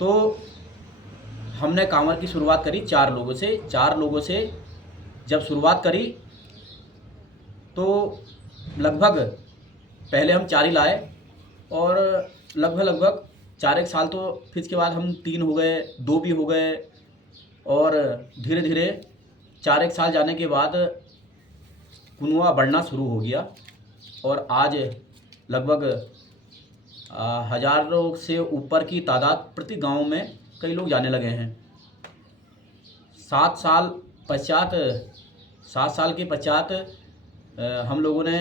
तो हमने कांवड़ की शुरुआत करी 4 लोगों से जब शुरुआत करी तो लगभग पहले हम 4 ही लाए और लगभग 4 एक साल, तो फिर इसके बाद हम 3 हो गए, 2 भी हो गए और धीरे धीरे 4 एक साल जाने के बाद कुनवा बढ़ना शुरू हो गया और आज लगभग हज़ारों से ऊपर की तादाद प्रति गांव में कई लोग जाने लगे हैं। 7 साल पश्चात 7 साल के पश्चात हम लोगों ने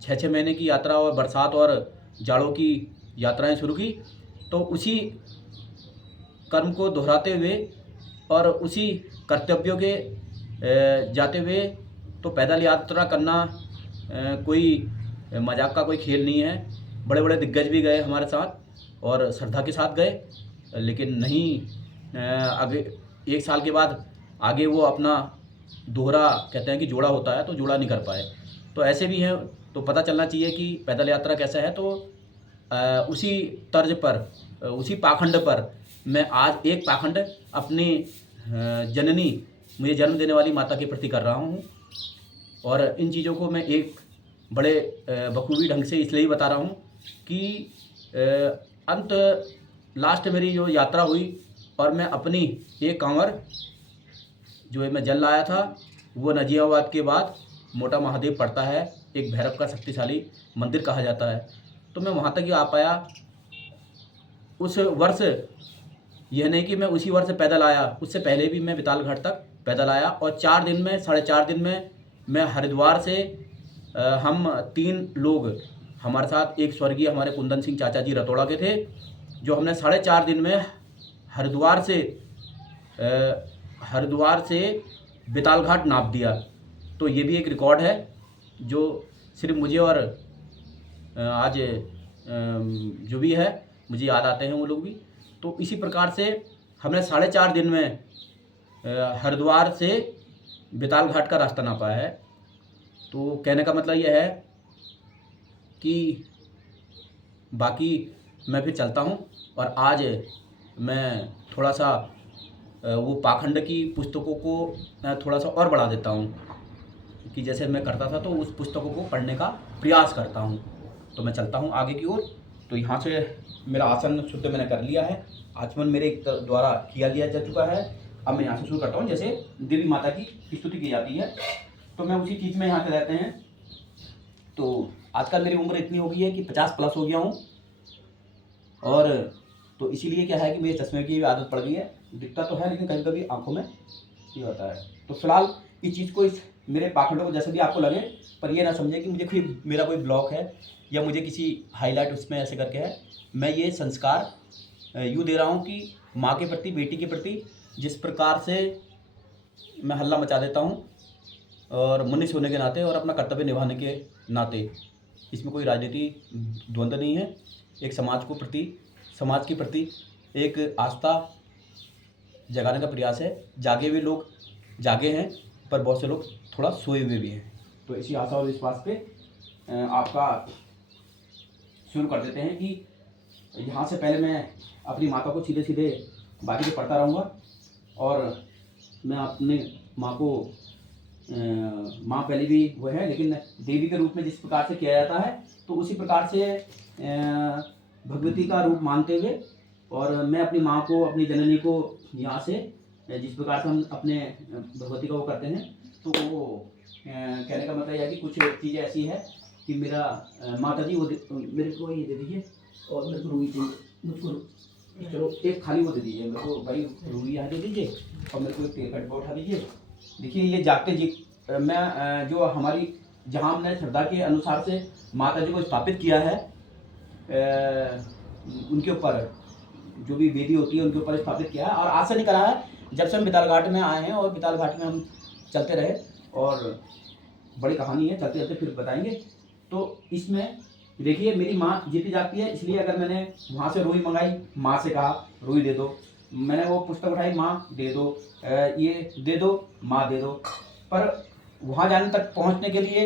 6-6 महीने की यात्रा और बरसात और जाड़ों की यात्राएं शुरू की। तो उसी कर्म को दोहराते हुए और उसी कर्तव्यों के जाते हुए तो पैदल यात्रा करना कोई मजाक का कोई खेल नहीं है। बड़े बड़े दिग्गज भी गए हमारे साथ और श्रद्धा के साथ गए, लेकिन नहीं आगे 1 साल के बाद आगे वो अपना दोहरा कहते हैं कि जोड़ा होता है, तो जोड़ा नहीं कर पाए। तो ऐसे भी हैं, तो पता चलना चाहिए कि पैदल यात्रा कैसा है। तो उसी तर्ज पर, उसी पाखंड पर मैं आज एक पाखंड अपनी जननी, मुझे जन्म देने वाली माता के प्रति कर रहा हूँ और इन चीज़ों को मैं एक बड़े बखूबी ढंग से इसलिए ही बता रहा हूँ कि अंत लास्ट मेरी जो यात्रा हुई और मैं अपनी एक कांवर जो मैं जल लाया था, वो नजियाबाद के बाद मोटा महादेव पड़ता है, एक भैरव का शक्तिशाली मंदिर कहा जाता है। तो मैं वहाँ तक ही आ पाया उस वर्ष। यह नहीं कि मैं उसी वर्ष पैदल आया, उससे पहले भी मैं बिताल घाट तक पैदल आया और 4 दिन में, 4.5 दिन में मैं हरिद्वार से हम 3 लोग हमारे साथ, एक स्वर्गीय हमारे कुंदन सिंह चाचा जी रतौड़ा के थे, जो हमने 4.5 दिन में हरिद्वार से बिताल घाट नाप दिया। तो ये भी एक रिकॉर्ड है जो सिर्फ मुझे और आज जो भी है मुझे याद आते हैं वो लोग भी। तो इसी प्रकार से हमने 4.5 दिन में हरिद्वार से बिताल घाट का रास्ता नापा है। तो कहने का मतलब यह है कि बाकी मैं फिर चलता हूँ और आज मैं थोड़ा सा वो पाखंड की पुस्तकों को थोड़ा सा और बढ़ा देता हूँ कि जैसे मैं करता था, तो उस पुस्तकों को पढ़ने का प्रयास करता हूँ। तो मैं चलता हूँ आगे की ओर। तो यहाँ से मेरा आसन शुद्ध मैंने कर लिया है, आचमन मेरे द्वारा किया लिया जा चुका है। अब मैं यहाँ से शुरू करता हूँ। जैसे देवी माता की स्तुति की जाती है, तो मैं उसी चीज़ में यहाँ से रहते हैं। तो आजकल मेरी उम्र इतनी हो गई है कि 50 प्लस हो गया हूँ और तो इसीलिए क्या है कि मुझे चश्मे की भी आदत पड़ गई है। दिखता तो है लेकिन कभी कभी आंखों में ये होता है। तो फिलहाल इस चीज़ को, इस मेरे पाखंडों को जैसे भी आपको लगे, पर ये ना समझे कि मुझे कोई मेरा कोई ब्लॉक है या मुझे किसी हाईलाइट उसमें ऐसे करके है। मैं ये संस्कार यूँ दे रहा हूँ कि माँ के प्रति, बेटी के प्रति जिस प्रकार से मैं हल्ला मचा देता हूँ और मनुष्य होने के नाते और अपना कर्तव्य निभाने के नाते, इसमें कोई राजनीति द्वंद्व नहीं है। एक समाज के प्रति एक आस्था जगाने का प्रयास है। जागे हुए लोग जागे हैं, पर बहुत से लोग थोड़ा सोए हुए भी हैं। तो इसी आशा और विश्वास पे आपका शुरू कर देते हैं कि यहाँ से पहले मैं अपनी माता को सीधे सीधे बाकी से पढ़ता रहूँगा और मैं अपने माँ को माँ पहले भी वो है, लेकिन देवी के रूप में जिस प्रकार से किया जाता है, तो उसी प्रकार से भगवती का रूप मानते हुए और मैं अपनी माँ को, अपनी जननी को यहाँ से जिस प्रकार से हम अपने भगवती का वो करते हैं, तो वो कहने का मतलब यह है कि कुछ चीज़ें ऐसी है कि मेरा माता जी वो मेरे को ये दे दीजिए और मेरे को रुई चाहिए, मुझको चलो एक खाली वो दे दीजिए मेरे को भाई, रुई यहाँ दे दीजिए और मेरे को एक तेल का डिब्बा उठा दीजिए। देखिए ये जागते जी मैं जो हमारी जहाँ हमने श्रद्धा के अनुसार से माता जी को स्थापित किया है, उनके ऊपर जो भी वेदी होती है उनके ऊपर स्थापित किया है। और आज से नहीं करा है, जब से हम बिताल घाट में आए हैं और बिताल घाट में हम चलते रहे, और बड़ी कहानी है, चलते चलते फिर बताएंगे। तो इसमें देखिए मेरी माँ जीती जाती है, इसलिए अगर मैंने वहाँ से रुई मंगाई, माँ से कहा रुई दे दो, मैंने वो पुस्तक उठाई, माँ दे दो, ये दे दो, माँ दे दो, पर वहाँ जाने तक पहुँचने के लिए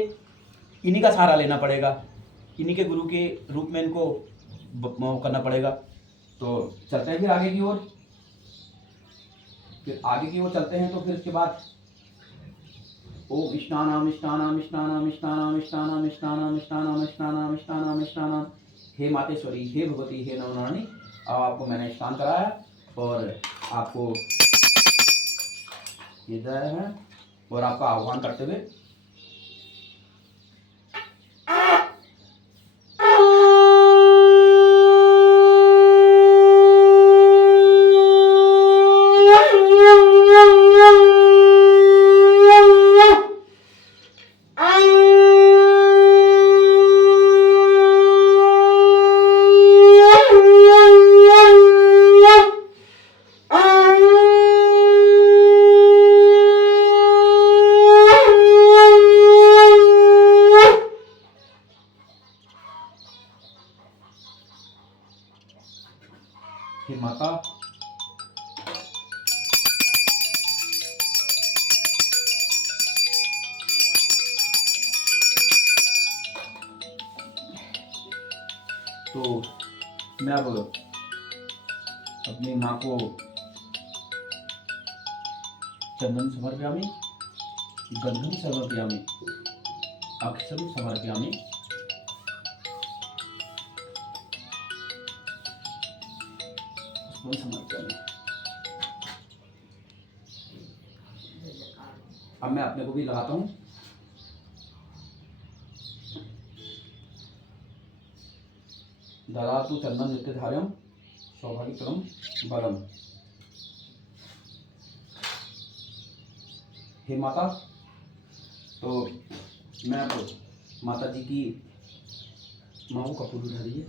इन्हीं का सहारा लेना पड़ेगा, इन्हीं के गुरु के रूप में इनको करना पड़ेगा। तो चलते हैं फिर आगे की ओर। फिर आगे की ओर चलते हैं तो फिर इसके बाद ओम इष्टानाम इष्टानाम इष्टानाम इष्टानाम इष्टानाम इष्टानाम इष्टानाम इष्टानाम इष्टानाम इष्टानाम। हे मातेश्वरी, हे भगवती, हे नवनारायणी, आपको मैंने स्नान कराया और आपको ये दिया है और आपका आह्वान करते हुए हे माता, तो मैं अब अपनी माँ को चंदन समर्पयामि, गंधम समर्पयामि, अक्षतम समर्पयामि। समर्पयामि। अब मैं अपने को भी लगाता हूँ। ददातु चंदन नित्यधार्यम सौभाग्यकरम बलम। हे माता, तो मैं अब माता जी की माँ को कपूर उठा दीजिए।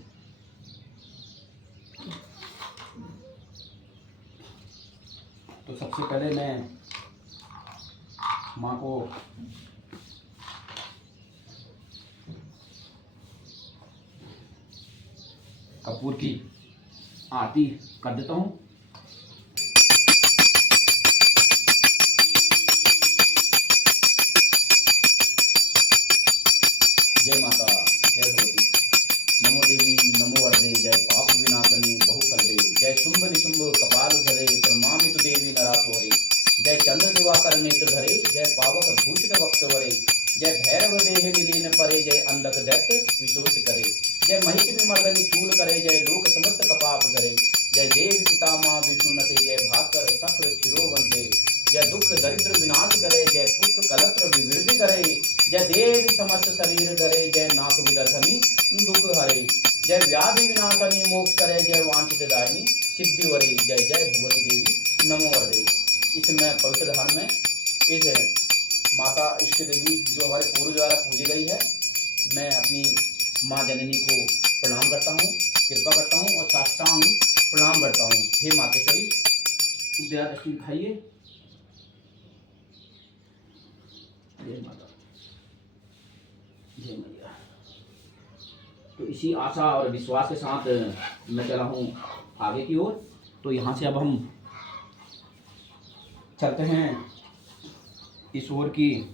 तो सबसे पहले मैं माँ को कपूर की आरती कर देता हूँ। जय माता, जय भगवती, नमो देवी, नमो वरदे, जय पाप विनाशनी बहुफलदे, जय शुंभ निशुंभ कपाल धरे, प्रणमामि तु देवी नरातोहरे, जय चंद्र दिवाकर नेत्र धरे, जय पावक भूषित वक्त वरे, जय भैरव देह निलीन परे, जय अंधक दैत्य विशोष करे, जय महिष विमर्दनी चूल करे, जय लोक समस्त कपाप करे, जय देव पितामह विष्णु नते, जय भास्कर सक्र शिरोवंते, जय दुख दरिद्र विनाश करे, जय पुत्र कलत्र विवृद्धि करे, जय देवी समस्त शरीर धरे, जय नाक विदर्शनी दुख हरे, जय व्याधि विनाशनी मोक्ष करे, जय वांछित दायिनी सिद्धि वरे, जय जय भगवती देवी नमो वरदे। इस मैं पवित्र धाम में इस माता इष्ट देवी जो हमारे पूर्व द्वारा पूजी गई है, मैं अपनी माँ जननी को प्रणाम करता हूँ, कृपा करता हूँ और साष्टांग प्रणाम करता हूँ। हे मातेश्वरी, दया दृष्टि दिखाइए। जय माता, जय मैया। तो इसी आशा और विश्वास के साथ मैं चला हूँ आगे की ओर। तो यहाँ से अब हम चलते हैं इस ओर की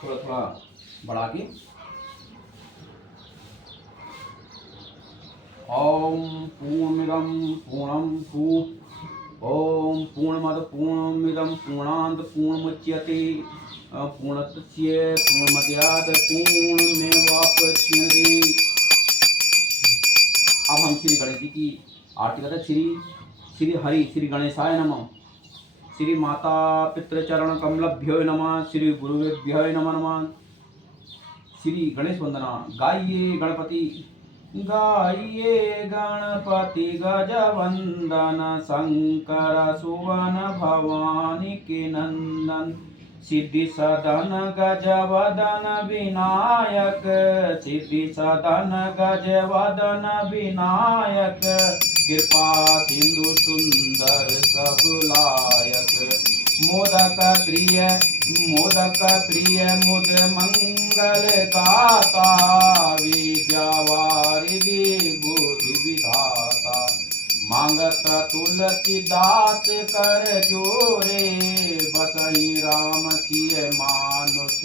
थोड़ा थोड़ा बढ़ा के। ओम पूर्णमिदं पूर्णं ओम पूर्णमद पूर्णमिदं पूर्णांत पूर्णमुच्यते पूर्णस्य पूर्णमद्यात् पूर्णमेवावशिष्यते। अब हम श्री गणेश जी की आरती करते हैं। श्री हरि श्री गणेशाय नमः। श्री माता पितृचरण कमलभ्यो नमः। श्री गुरुवेभ्यो नमः। श्री गणेश वंदना। गाइए गणपति, गाइए गणपति गज वंदन, शंकर सुवन भवानी के नंदन, सिद्धि सदन गज वदन विनायक, सिद्धि सदन गज वदन विनायक, कृपा सिंधु सुंदर सब लायक, मोदक प्रिय मुद मंगल दाता, विद्यावारिधि बुद्धि विधाता, मांगत तुलसीदास कर जोरे, बसहि राम सिय मानुष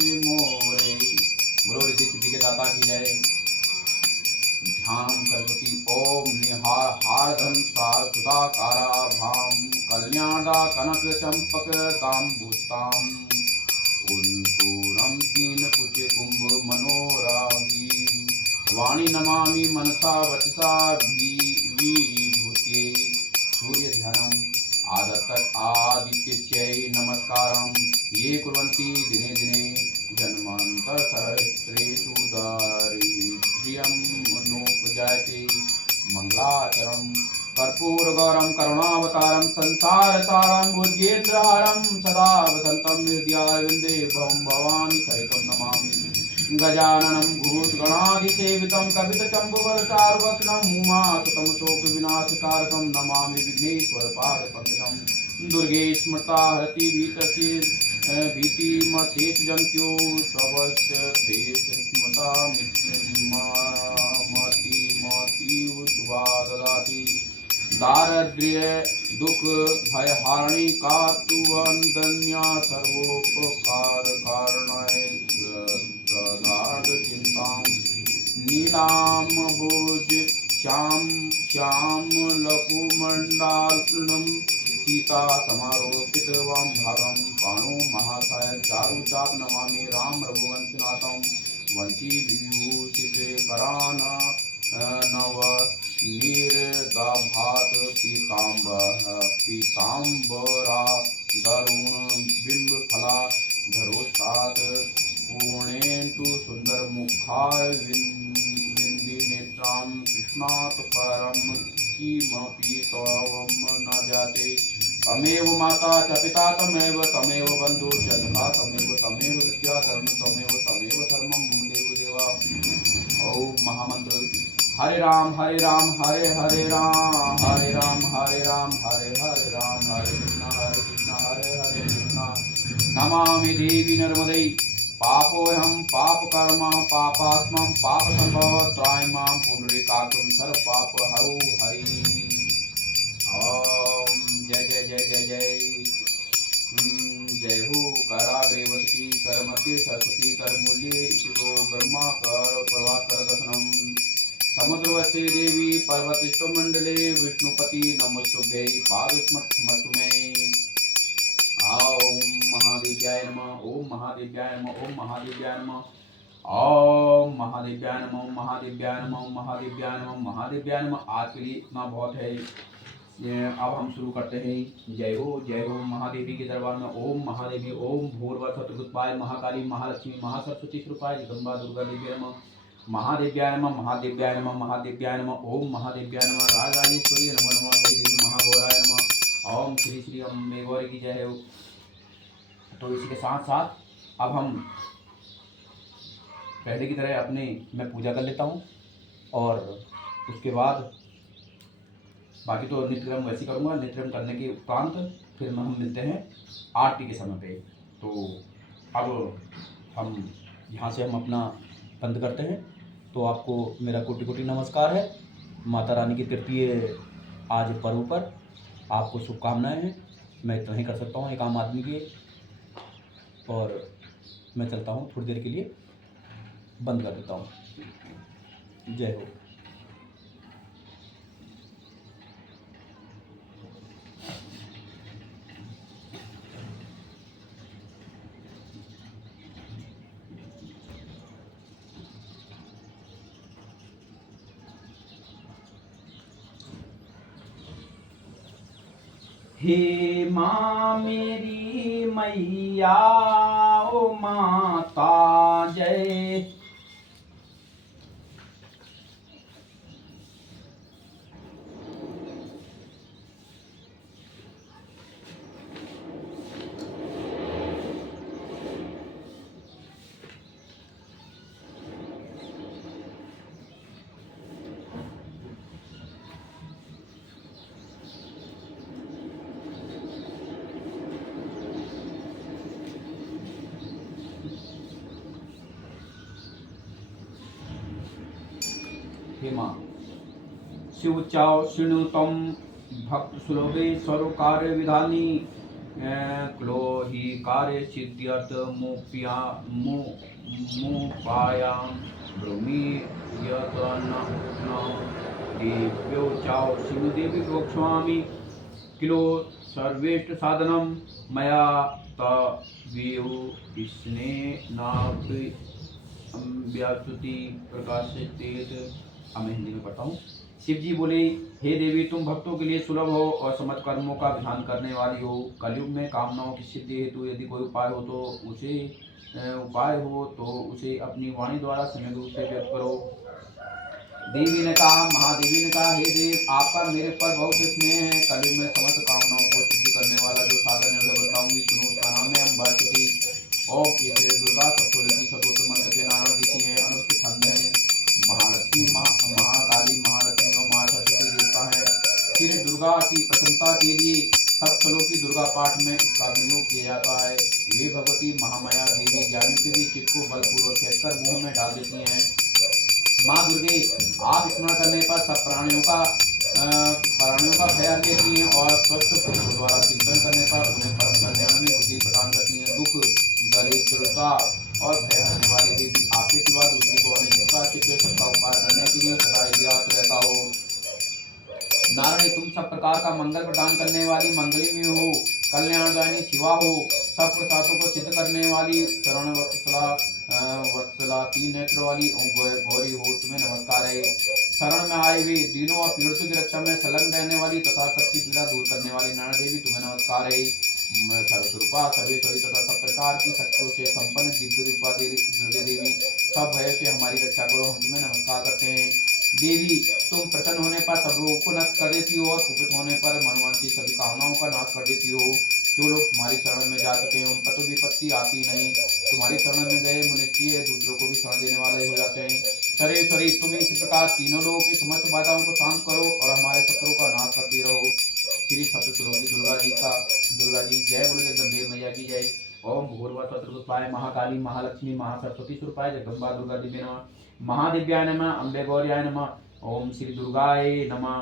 कनक चंपक तांबूताम उन्तूरम दीन कुच कुंभ मनोरागी वाणी नमामि मनसा वचसा विभूत्यै सूर्य ध्यानम आदित्यच्यै नमस्कारं ये कुर्वन्ति दिने दिने जन्मांतर सहस्रेषु दारिद्र्यं नोपजायते मंगलाचरण कर्पूरगौरं करुणावतारं संसारसारं भुजगेन्द्रहारं सदा वसन्तं हृदयारविन्दे भवं भवानी सहितं नमामि गजाननं भूतगणादिसेवितं कपितचम्बुफलचारुभक्षणं उमासुतं शोकविनाशकारकं नमामि विघ्नेश्वरपादपङ्कजं दुर्गे स्मृता हरति भीतिमशेषजन्त्यो तवस्य देश स्मृता मतिमतीव ददाति दारिद्र्य दुख भयहारिणी कातुवन्दन्या सर्वोपकार कारणाय सदार्थ चिंतां नीलाम्बोज श्याम लकुमण्डालनं सीता समारोपित वाम भागं पाणो महासाय चारु चाप नमामि राम रघुवंशनाथं वंशी विभूषित करान नव नीरदाभात पीताम्बरा दरुण बिंबफला धरोष्ठात् पूर्णेन्तु सुन्दरमुखाय विन्दिनेत्रां कृष्णात् परं किमपि त्वं न जाते तमेव माता च पिता तमेव बन्धु च सखा तमेव विद्या धर्म तमेव सर्वं मम देवदेवा। ओम महामंत्र हरे राम हरे राम हरे हरे राम हरे राम हरे राम हरे हरे राम हरे कृष्ण हरे हरे कृष्ण नमामि देवी नर्मदे पापोऽहं पापकर्म पापात्मं पापसंभव त्रायमां पुण्डरीकाक्षं सर्वपापहरो हरि। ओम जय जय जय जय जय जय हो। कराग्रे वसति कर मध्ये सरस्वती कर मूल्ये ईशितो ब्रह्मा कर प्रभाकर दर्शनम समुद्रवत्से देवी पर्वतिष्ठमण्डले विष्णुपति नमस्तुभ्यै पादस्मत्मस्तु मे। ओम महादेव्याय नमः ओम महादेव्याय नमः ओम महादेव्याय नमः ओम महादेव्याय नमः ओम महादेव्याय नमः ओम महादेव्याय नमः महादेव्याय नमः। आज के लिए इतना बहुत है, अब हम शुरू करते हैं। जय हो महादेवी के दरबार में। ओम महादेवी ओम भूर्भुवस्सुतपाय महाकाली महालक्ष्मी महासरस्वती स्वरूपाय जगदम्बा दुर्गा देवी नमः महादेव्याय नमः महादेव्याय नमः महादेव्याय नमः ओम महादेव्याय नमः राजराजेश्वरी नमः नमः हरि देवी महागौराय नमः ओम श्री श्री अम्बे गौरी की जय हो। तो इसी के साथ साथ अब हम पहले की तरह अपने मैं पूजा कर लेता हूँ और उसके बाद बाकी तो नित्यक्रम वैसे करूँगा। नित्यक्रम करने के उपरांत फिर हम मिलते हैं आरती के समय पे। तो अब हम यहाँ से हम अपना बंद करते हैं। तो आपको मेरा कोटि कोटि नमस्कार है। माता रानी के तृतीय आज पर्व पर आपको शुभकामनाएं हैं। मैं इतना ही कर सकता हूँ एक आम आदमी के, और मैं चलता हूँ थोड़ी देर के लिए, बंद कर देता हूँ। जय हो। हे माँ मेरी मैया ओ माता जय। हे माँ शिव चाव शृणु तम भक्त सुलभे सर्व कार्य विधानी क्लो ही कार्य सिद्ध्यर्थ मोपायां ब्रह्मी यतन देव्यो चाव शिव देवी गोस्वामी किलो सर्वेष्ट साधनम मया तवीयु स्नेनाभ्यास्तुति प्रकाशित। अब मैं हिंदी में पढ़ता हूँ। शिव जी बोले, हे देवी, तुम भक्तों के लिए सुलभ हो और समस्त कर्मों का विधान करने वाली हो। कलयुग में कामनाओं की सिद्धि हेतु यदि कोई उपाय हो तो उसे अपनी वाणी द्वारा समय रूप से व्यक्त करो। देवी ने कहा, महादेवी ने कहा, हे देव, आपका मेरे पर बहुत स्नेह है। कलयुग में समस्त कामनाओं को सिद्धि करने वाला जो साधन है उसे बताऊंगी, सुनो। उसका नाम है अम्बास्तुति। ओम ये श्री दुर्गा सप्तोलकी सतोत्र मंत्र के नारायण ऋषि है, अनुष्ठ छंद है। महालक्ष्मी, महाकाली, महालक्ष्मी और महासरस्वती देवता है। श्री दुर्गा की प्रसन्नता के लिए सप्तलोकी दुर्गा पाठ में इसका विनियोग किया जाता है। वे भगवती महामाया देवी ज्ञानियों के भी चित्त को बलपूर्वक खेचकर मुंह में डाल देती हैं। माँ दुर्गे, आप स्मरण करने पर सब प्राणियों का भय हर लेती हैं और स्वस्थ पुरुषों द्वारा चिंतन करने पर उन्हें परम कल्याण में बुद्धि प्रदान करती हैं। दुख, दरिद्रता और भय हरने वाले देवी, आपके सिवा दूसरी को नहीं, जिसका चित्त सबका उपकार करने के लिए सदा याद रहता हो। नारायण, तुम सब प्रकार का मंगल प्रदान करने वाली मंगली में हो, कल्याणदायिनी शिवा हो, सब प्रसादों को सिद्ध करने वाली शरण वत्सला, तीन नेत्र वाली गौरी हो, तुम्हें नमस्कार है। शरण में आए हुए दीनों और पीड़ितों की रक्षा में संलग्न रहने वाली तथा सबकी पीड़ा दूर करने वाली नारायण देवी, तुम्हें नमस्कार है। सर्वस्वरूपा, सर्वेश्वरी तथा सब प्रकार की शक्तियों से संपन्न दिव्य रूपा दुर्गे देवी, सब भय से हमारी रक्षा करो, हम तुम्हें नमस्कार करते हैं। देवी, तुम प्रसन्न होने पर सब रोग को नष्ट कर देती हो और कुपित होने पर मनवांछित सभी कामनाओं का नाश कर देती हो। जो लोग तुम्हारी शरण में जा चुके हैं उन पर तो विपत्ति आती नहीं। तुम्हारी शरण में गए मनुष्य दूसरों को भी शरण देने वाले हो जाते हैं। सर्वेश्वरी, तुम इस प्रकार तीनों लोगों की समस्त बाधाओं को शांत करो और हमारे शत्रुओं का नाश करती रहो। श्री सप्तश्लोकी दुर्गा जी जय बोले, जगदम्बे मैया की जय। ओम भूर्वा शत्रुपाय महाकाली महालक्ष्मी महासरस्वती स्वरूपाय जगदम्बा दुर्गा दिव्य नमः। महादिव्याय नमः। अम्बे गौर्याय नमः। ओम श्री दुर्गाय नमः।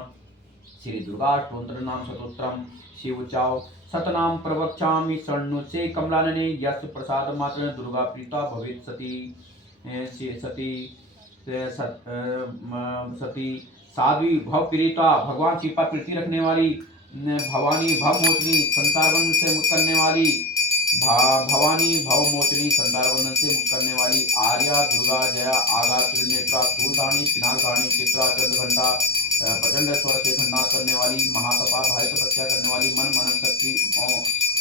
श्री दुर्गा स्तोत्र नाम शतोत्रम शिव चाव सतनाम प्रवक्ष्यामि शरणुसे कमलानने यस्य प्रसाद मात्र दुर्गा प्रीता भवेत् सती साध्वी भव पीड़िता, भगवान शिव पर प्रीति रखने वाली भवानी भव मोचनी, संसार बंधन से मुक्त करने वाली भवानी भव मोचनी, संसार बंधन से मुक्त करने वाली आर्या दुर्गा जया आगा त्रिनेत्रा सूलधानी पिनाकधानी चित्रा चंद्रघंटा प्रचंड स्वर से खंडनाथ करने वाली महातपा भाई तपस्या करने वाली मन मनन शक्ति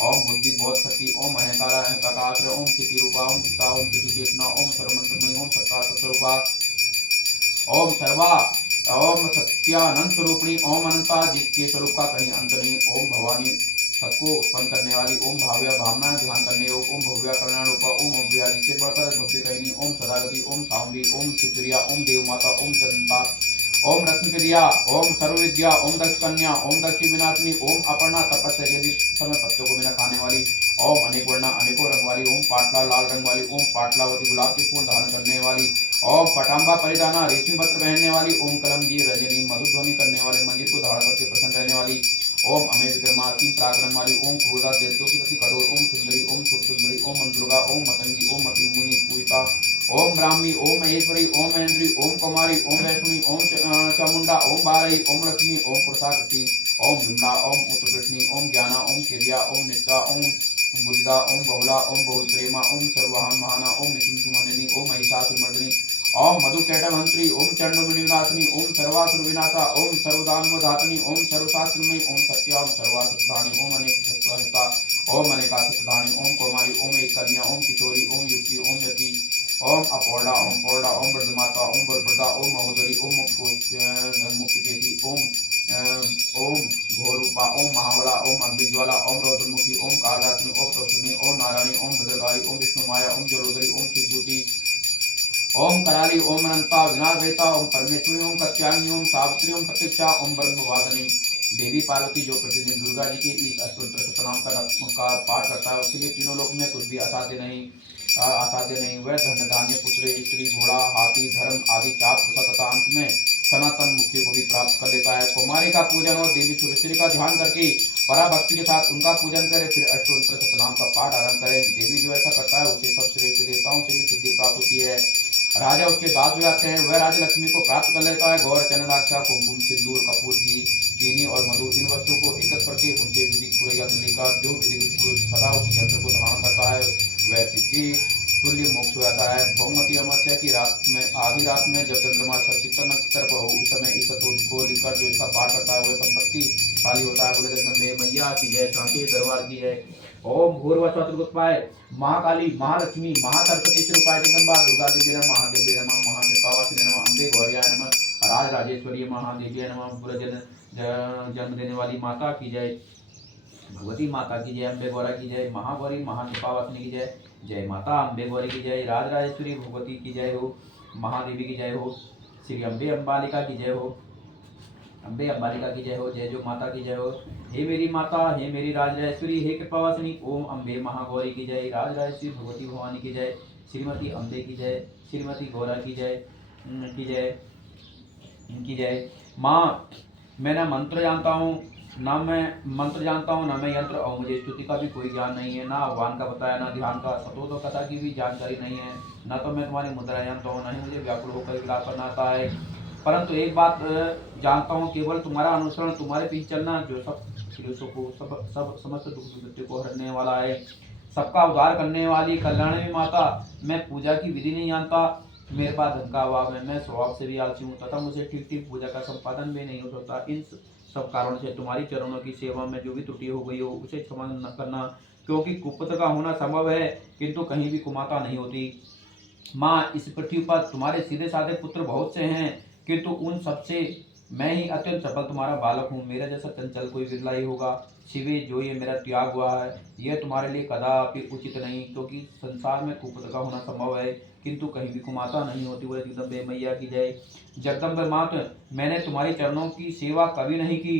ओम बुद्धि बोध शक्ति ओम अहंकार अहंकार ओम चिति रूपा ओम चिता ओम चिति चेतना ओम सर्वमंत्रमयी ओम सत्ता सत्स्वरूपा ओम सर्वा ओम सत्यानंद स्वरूपिणी ओम अनंता, जिसके स्वरूप का कहीं अंत नहीं। ओम भवानी, सबको उत्पन्न करने वाली। ओम भाव्या, भावना ध्यान करने योग। ओम भव्या कल्याण रूपा। ओम अव्या, जिससे बढ़कर भव्य कहीं नहीं। ओम सदागति ओम सावली ओम शिवप्रिया ओम देवमाता ओम चंदा ओम रत्नप्रिया ओम सर्वविद्या ओम दक्ष कन्या ओम दक्ष विनाशिनी ओम अपर्णा, तपस्या के भी समय पत्तों को बिना खाने वाली। ओम अनेक वर्णा अनेकों रंग वाली। ओम पाटला लाल रंग वाली। ओम पाटलावती गुलाब के फूल धारण करने वाली। ओम पटाम्बा परिधाना रेशमी वस्त्र पहनने वाली। ओम कलमजी रजनी मधुध्वनि करने वाले मंदिर को धारण करके प्रसन्न रहने वाली। ओम अमे विक्रमासी पराक्रम वाली। ओम क्रूरता देवतों की प्रति कठोर। ओम सुंदरी ओम सुख सुंदरी ओम दुर्गा ओम मतंगी ओम मति मुनि पूजिता। ओम ब्राह्मी ओम महेश्वरी ओम महेंद्री ओम कुमारी ओम वैष्णवी ओम चामुंडा ओम बारही ओम लक्ष्मी ओम पुरुषाकृति ओम विमला ओम उत्कृष्णी ओम ज्ञाना ओम किरिया ओम नित्या ओम बुद्धा ओम बहुला ओम बहुल प्रेमा ओम सर्वहान महाना ओम निसुमनिनी ओम महिषासुरमर्दिनी ओम मधुकैटभंत्री ओम चंडमुनिविनाशिनी ओम सर्वासुर विनाशा ओम सर्वदानवधातनी ओम सर्वशास्त्रमयी ओम सत्या ओम सर्वासुरधानी ओम अनेक ओम अनेकासुरधानी ओम कौमारी ओम एक कन्या ओम किशोरी ओम युक्ति ओम यति ओम अपोर्णा ओम पोर्णा ओम वर्धमाता ओम वर्प्रदा ओम महोदरी ओम मुक्तिकेशी ओम घोरूपा ओम महाबला ओम अग्निज्वाला ओम रौद्रमुखी ओम कालरात्रि ओम सरस्वती ओम नारायणी ओम भद्रकाली ओम विष्णु माया ओम जलोदरी ओम शिवज्योति ओम कराली ओम अनंता विनाशवेता ओम परमेश्वरी ओम कत्यायनी ओम सावित्री ओम प्रतीक्षा ओम ब्रह्मवादिनी। देवी पार्वती जो प्रतिदिन दुर्गा जी के इस अष्टोत्तर सतनाम का पाठ करता है उसके लिए तीनों लोक में कुछ भी असाध्य नहीं। वह धन धान्य पुत्र स्त्री घोड़ा हाथी धर्म आदि चाप तथा अंत में सनातन मुक्ति को भी प्राप्त कर लेता है। कुमारी का पूजन और देवी सुरेश्वरी का ध्यान करके पराभक्ति के साथ उनका पूजन करें, फिर अष्टोत्तर सतनाम का पाठ आरंभ करें। देवी जो ऐसा करता है उसे सब श्रेष्ठ देवताओं से भी सिद्धि प्राप्त होती है। राजा उसके दास हो जाते हैं। वह राजा लक्ष्मी को प्राप्त कर लेता है। गौर चंदनाक्षा कुमकुम सिंदूर कपूर घी चीनी और मधु इन वस्तुओं को एकत्र करके उनसे विधि पूरा यंत्र लेकर जो विधि पुरुष सदा उस यंत्र को धारण करता है वह सिद्धि तुल्य मोक्ष हो जाता है। भौमती अमावस्या की रात में आधी रात में जब चंद्रमा सचित्र नक्षत्र पर हो उस समय इस स्तोत्र को लिखकर जो इसका पाठ करता है वह संपत्ति शाली होता है। बोले जगदम्बे मैया की जय, सांचे दरबार की जय। ओम भूर्भुवस्सुः चतुर्मुखपाय महाकाली महालक्ष्मी महासरस्वती स्वरूपाय जगदम्बा दुर्गा देवी नमः महादेवी नमः महाकृपावासिनी नमः अम्बे गौरियाय नमः राज राजेश्वरी महादेवी नमः। बोले जन्म देने वाली माता की जय, भगवती माता की जय, अम्बे गौरा की जय, महागौरी महाकृपावासिनी की जय। जय माता अम्बे गौरी की जय, राज राजेश्वरी भगवती की जय हो, महादेवी की जय हो, श्री अम्बे अम्बालिका की जय हो, अम्बे अम्बालिका की जय हो, जय जो माता की जय हो। हे मेरी माता, हे मेरी राज राजेश्वरी, हे कृपावासिनी, ओम अम्बे महागौरी की जय, राज राजेश्वरी भगवती भवानी की जय, श्रीमती अम्बे की जय, श्रीमती गौरा की जय की जय की जय। माँ मैं ना मंत्र जानता हूँ ना मैं यंत्र और मुझे स्तुति का भी कोई ज्ञान नहीं है, ना आह्वान का पता है, ना ध्यान का सतोष कथा की भी जानकारी नहीं है, ना तो मैं तुम्हारी मुद्रा जानता हूँ, ना ही मुझे व्याकुल होकर विलाप करना आता है। परंतु एक बात जानता हूँ, केवल तुम्हारा अनुसरण, तुम्हारे पीछे चलना जो सब क्लेशों को सब समस्त दुख विपत्ति को हरने वाला है, सबका उद्धार करने वाली कल्याणी माता। मैं पूजा की विधि नहीं जानता, मेरे पास धन का अभाव है, मैं स्वभाव से भी आलसी हूँ तथा मुझे ठीक ठीक पूजा का संपादन भी नहीं हो सकता। इन सब कारणों से तुम्हारी चरणों की सेवा में जो भी त्रुटि हो गई हो उसे क्षमा न करना, क्योंकि कुपुत्र का होना संभव है किंतु कहीं भी कुमाता नहीं होती। माँ इस पृथ्वी पर तुम्हारे सीधे साधे पुत्र बहुत से हैं, किंतु उन सबसे मैं ही अत्यंत सफल तुम्हारा बालक हूँ। मेरा जैसा चंचल कोई बिरला ही होगा। शिवे जो ये मेरा त्याग हुआ है यह तुम्हारे लिए कदापि उचित नहीं, क्योंकि संसार में कुपुत्र का होना संभव है किंतु कहीं भी कुमाता नहीं होती। बोले जगदम्बे मैया की जय। जगदम्बे मात मैंने तुम्हारी चरणों की सेवा कभी नहीं की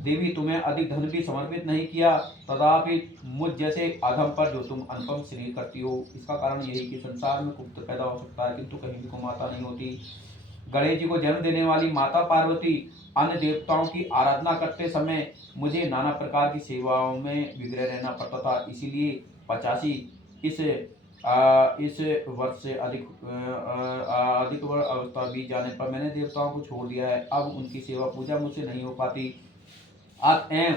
देवी, तुम्हें अधिक धन भी समर्पित नहीं किया, तथापि मुझ जैसे अधम पर जो तुम अनुपम स्नेह करती हो, इसका कारण यही कि संसार में कुपुत्र पैदा हो सकता है किंतु कहीं भी कुमाता नहीं होती। गणेश जी को जन्म देने वाली माता पार्वती अन्य देवताओं की आराधना करते समय मुझे नाना प्रकार की सेवाओं में विग्रह रहना पड़ता था, इसीलिए 85 इस वर्ष से अधिक वर्ष अवस्था बीत जाने पर मैंने देवताओं को छोड़ दिया है। अब उनकी सेवा पूजा मुझसे नहीं हो पाती, अतएव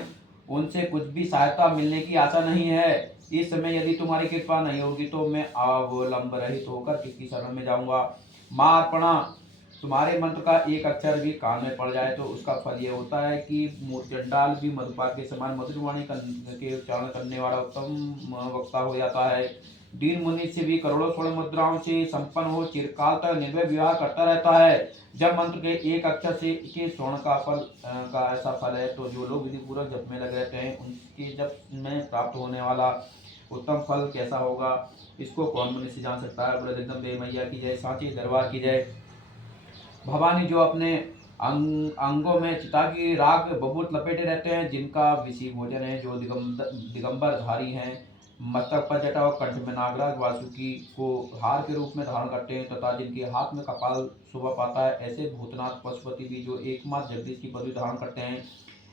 उनसे कुछ भी सहायता मिलने की आशा नहीं है। इस समय यदि तुम्हारी कृपा नहीं होगी तो मैं अवलंब रहित होकर किसकी शरण में जाऊंगा। माँ अर्पणा तुम्हारे मंत्र का एक अक्षर भी कान में पड़ जाए तो उसका फल यह होता है कि चंडाल भी मधुपाक के समान मधुर वाणी के उच्चारण करने वाला उत्तम वक्ता हो जाता है। दीन मुनि से भी करोड़ों स्वर्ण मुद्राओं से संपन्न हो चिरकाल तक निर्भय विवाह करता रहता है। जब मंत्र के एक अक्षर से के स्वर्ण का ऐसा फल है तो जो लोग विधि पूर्वक जप में लगे रहते हैं उनके जप में प्राप्त होने वाला उत्तम फल कैसा होगा, इसको कौन मनुष्य जान सकता है। बोले जगदम्बे मैया की जय, सांची दरबार की जय। भवानी जो अपने अंगों में चिता की राग बबूत लपेटे रहते हैं, जिनका विषि भोजन है, जो दिगंबर धारी हैं, मस्तक पर जटा और कंठ में नागराज वासुकी को हार के रूप में धारण करते हैं तथा जिनके हाथ में कपाल शोभा पाता है, ऐसे भूतनाथ पशुपति भी जो एकमात्र जगदीश की पदवी धारण करते हैं।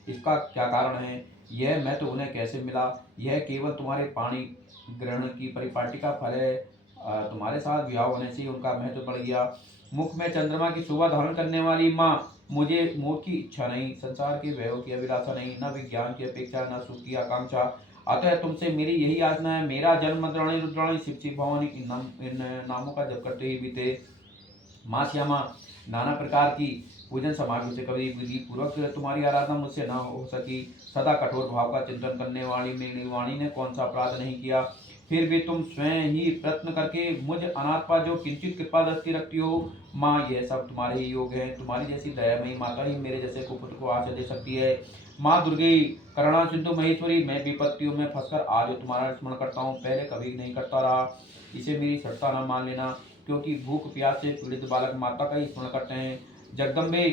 इसका क्या कारण है, यह मैं तो उन्हें कैसे मिला, यह केवल तुम्हारे पाणी ग्रहण की परिपाटी का फल है। तुम्हारे साथ विवाह होने से उनका महत्व बढ़ गया। मुख में चंद्रमा की शोभा धारण करने वाली माँ, मुझे मोक्ष की इच्छा नहीं, संसार के वैभव की अभिलाषा नहीं, न विज्ञान की अपेक्षा, न सुख की आकांक्षा। अतः तुमसे मेरी यही याचना है, मेरा जन्म मंत्राणी रुद्राणी शिव शिव भवानी इन नामों का जप करते ही बीते। माँ श्यामा नाना प्रकार की पूजन सामग्री से कभी विधि पूर्वक तुम्हारी आराधना मुझसे न हो सकी। सदा कठोर भाव का चिंतन करने वाली मेरी वाणी ने कौन सा अपराध नहीं किया, फिर भी तुम स्वयं ही प्रयत्न करके मुझ अनाथ पर जो किंचित कृपा दृष्टि रखती हो। माँ यह सब तुम्हारे ही योग है, तुम्हारी जैसी दयामयी माता ही मेरे जैसे कुपुत्र को आश्रय दे सकती है। माँ दुर्गे करुणा सिंधु महेश्वरी, मैं विपत्तियों में फंसकर आज तुम्हारा स्मरण करता हूँ, पहले कभी नहीं करता रहा, इसे मेरी श्रद्धा न मान लेना, क्योंकि भूख प्यास से पीड़ित बालक माता का ही स्मरण करते हैं। जगदम्बे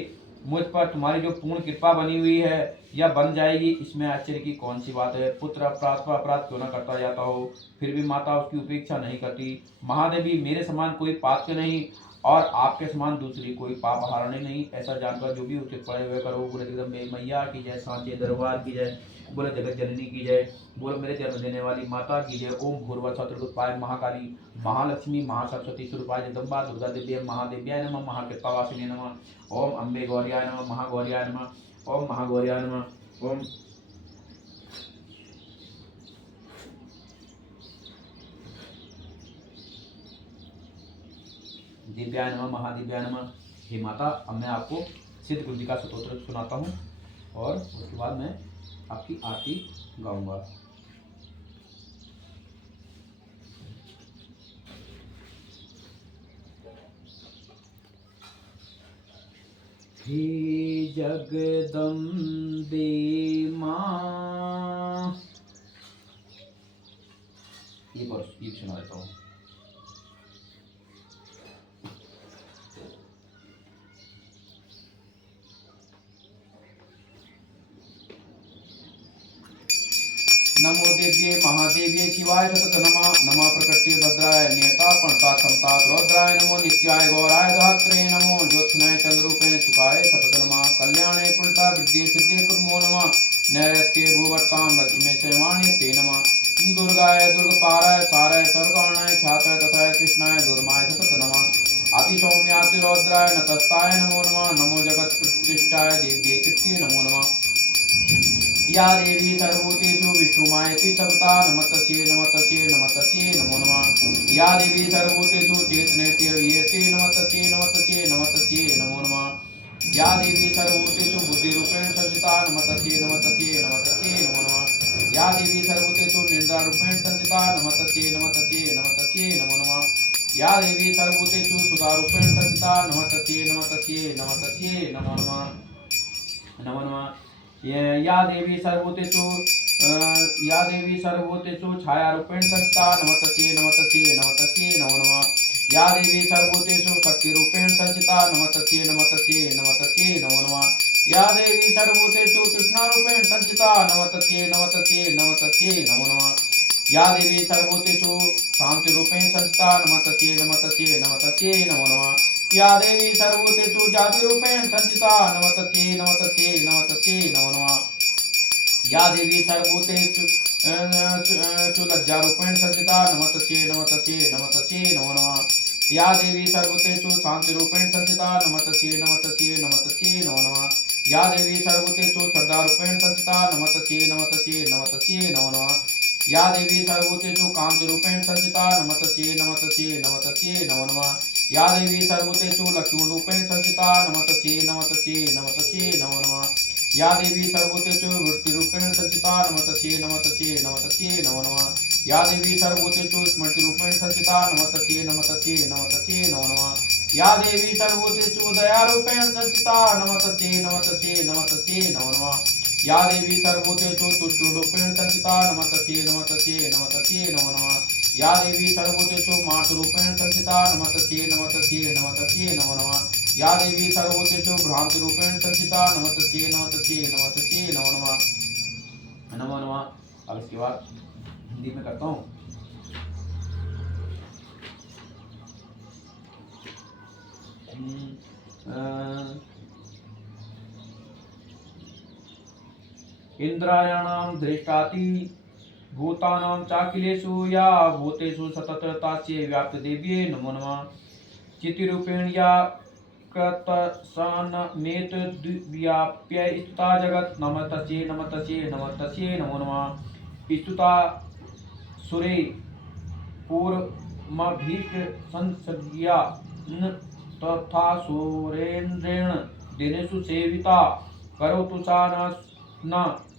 मुझ पर तुम्हारी जो पूर्ण कृपा बनी हुई है या बन जाएगी, इसमें आश्चर्य की कौन सी बात है। पुत्र अपराध क्यों न करता जाता हो, फिर भी माता उसकी उपेक्षा नहीं करती। महादेवी मेरे समान कोई पात्र नहीं और आपके समान दूसरी कोई पाप हारणी नहीं, ऐसा जानकर जो भी उचित पड़े हुए करो। बोले जगदम्बे मैया की जय, सांचे दरबार की जय। बोले जगत जननी की जय। बोलो मेरे जन्म देने वाली माता की जय। ओम भूर्भुवस्सुः चतुर्मुखपाय महाकाली महालक्ष्मी महासरस्वती स्वरूपाय जगदम्बा दुर्गा देव्यै महादेव्याय नमः महाकृपावासिनी नमः। ओम अम्बे गौर्याय नमः महागौर्याय नमः। ओम महागौर्याय नमः। ओम दिव्याय नमः, महादिव्याय नमः। हे माता, अब मैं आपको सिद्ध गुरु जी का स्तोत्र सुनाता हूँ और उसके बाद मैं आपकी आरती गाऊंगा। हे जगदम्बे मां, ये सुना देता हूँ। नमो देव्ये महादेव्ये शिवाय सतत नमः। नमः प्रकृति भद्राय नियता प्रणता क्षमता रौद्राय नमो नित्याय गौराय धात्रे नमो ज्योत्स्नाय चंद्रूपेण सुखाय सतत नमः। कल्याणे पुण्यता वृद्धि सिद्धि कुर्मो नमः। नैरत्ये भूवर्तां लक्ष्मी सेवाणी ते नमः। दुर्गाय दुर्गपाराय साराय सर्वकाणाय ख्याताय तथाय कृष्णाय दुर्माय सतत नमः। अतिसौम्याति रौद्राय नतस्ताय नमो नमः। नमो जगत प्रतिष्ठाय देव्ये कृत्ये नमो नमः। या देवी सर्वभूतेषु विष्णुमायति सविता नमस्तस्यै नमस्तस्यै नमस्तस्यै नमो नमः। या देवी सर्वभूतेषु चेतनेति अव्ययते नमस्तस्यै नमस्तस्यै नमस्तस्यै नमो नमः। या देवी सर्वभूतेषु बुद्धिरूपेण संस्थिता नमस्तस्यै नमस्तस्यै नमस्तस्यै नमो नमः। या देवी सर्वभूतेषु निद्रारूपेण संस्थिता नमस्तस्यै नमस्तस्यै नमस्तस्यै नमो नमः। या देवी सर्वभूतेषु सुधारूपेण संस्थिता नमस्तस्यै नमस्तस्यै नमस्तस्यै नमो नमः। नमो नमः। या देवी सर्वभूतेषु छायारूपेण संस्थिता नमस्तस्यै नमस्तस्यै नमस्तस्यै नमो नमः। या देवी सर्वभूतेषु शक्तिरूपेण संस्थिता नमस्तस्यै नमस्तस्यै नमस्तस्यै नमो नमः। या देवी सर्वभूतेषु तृष्णारूपेण संस्थिता नमस्तस्यै नमस्तस्यै नमस्तस्यै नमो नमः। या देवी सर्वभूतेषु शांतिरूपेण संस्थिता नमस्तस्यै नमस्तस्यै नमस्तस्यै नमो नमः। या देवी सर्वभूतेषु जातिरूपेण संस्थिता नमस्तस्यै नमस्तस्यै नमस्तस्यै नमो नमः। या देवी सर्वभूतेषु लज्जारूपेण संस्थिता नमस्तस्यै नमस्तस्यै नमस्तस्यै नमो नमः। या देवी सर्वभूतेषु शांतिरूपेण संस्थिता नमस्तस्यै नमस्तस्यै नमस्तस्यै नमो नमः। या देवी सर्वभूतेषु श्रद्धारूपेण संस्थिता नमस्तस्यै नमस्तस्यै नमस्तस्यै नमो नमः। या देवी सर्वभूतेषु कांतिरूपेण संस्थिता नमस्तस्यै नमस्तस्यै नमस्तस्यै नमो नमः। या देवी सर्वभूतेषु लक्ष्मीरूपेण संस्थिता नमस्तस्यै नमस्तस्यै नमस्तस्यै नमो नमः। या देवी सर्वभूतेषु वृत्तिरूपेण संस्थिता नमस्तस्यै नमस्तस्यै नमस्तस्यै नमो नमः। या देवी सर्वभूतेषु स्मृतिरूपेण संस्थिता नमस्तस्यै नमस्तस्यै नमस्तस्यै नमो नमः। या देवी सर्वभूतेषु दयारूपेण संस्थिता नमस्तस्यै नमस्तस्यै नमस्तस्यै नमो नमः। या देवी सर्वभूतेषु तुष्टिरूपेण संस्थिता नमस्तस्यै नमस्तस्यै नमस्तस्यै नमो नमः। या देवी सर्वभूतेषु मातृरूपेण संस्थिता नमस्तस्यै नमस्तस्यै नमस्तस्यै नमो नमः। या देवी सर्वभूतेषु भ्रांतिरूपेण संस्थिता नमस्तस्यै नमस्तस्यै नमस्तस्यै नमो नमः। नमो नमः। अब इसके बाद हिंदी में करता हूँ। इंद्रायणां दृष्टाति भूतानां चाखिलेषु या भूतेषु सतत तास्ये व्याप्त देव्ये नमो नमः। चितिरूपेण या कृतसनमेत व्याप्य स्तुता जगत् नमस्तस्यै नमस्तस्यै नमस्तस्यै नमो नमः। स्तुता सुरे पूर्वमभीष्ट संसदीया तथा सुरेन्द्रेण दिनेषु सेविता करोतु सा न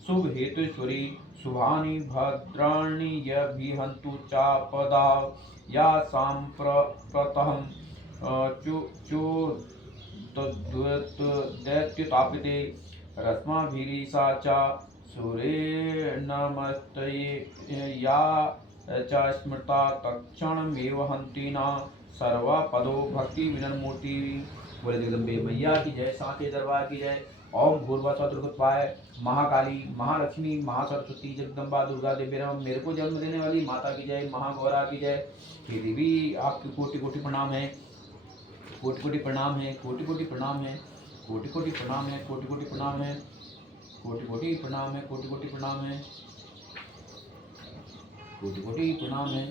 शुभ हेतुश्वरी शुभानि भद्राणि यभिहन्तु चापदा या साम्प्रतः दैत्यतापिते रश्माभिरीसा च सूर्येर्नमस्तये या च स्मृता तत्क्षणमेव हन्ति न सर्वपदो भक्ति विनम्रमूर्ति। बोले जगदम्बे मैया की जय, सांके दरबार की जय। ओम भूर्भुवस्सुः दुर्गोत्पाय महाकाली महालक्ष्मी महासरस्वती जगदम्बा दुर्गा देवी मेरे को जन्म देने वाली माता की जय, महागौरा की जय। हे देवी आपकी कोटि कोटि प्रणाम है, कोटि कोटि प्रणाम है, कोटि कोटि प्रणाम है, कोटि कोटि प्रणाम है, कोटि कोटि प्रणाम है, कोटि कोटि प्रणाम है, कोटि कोटि प्रणाम है, कोटि कोटि प्रणाम है,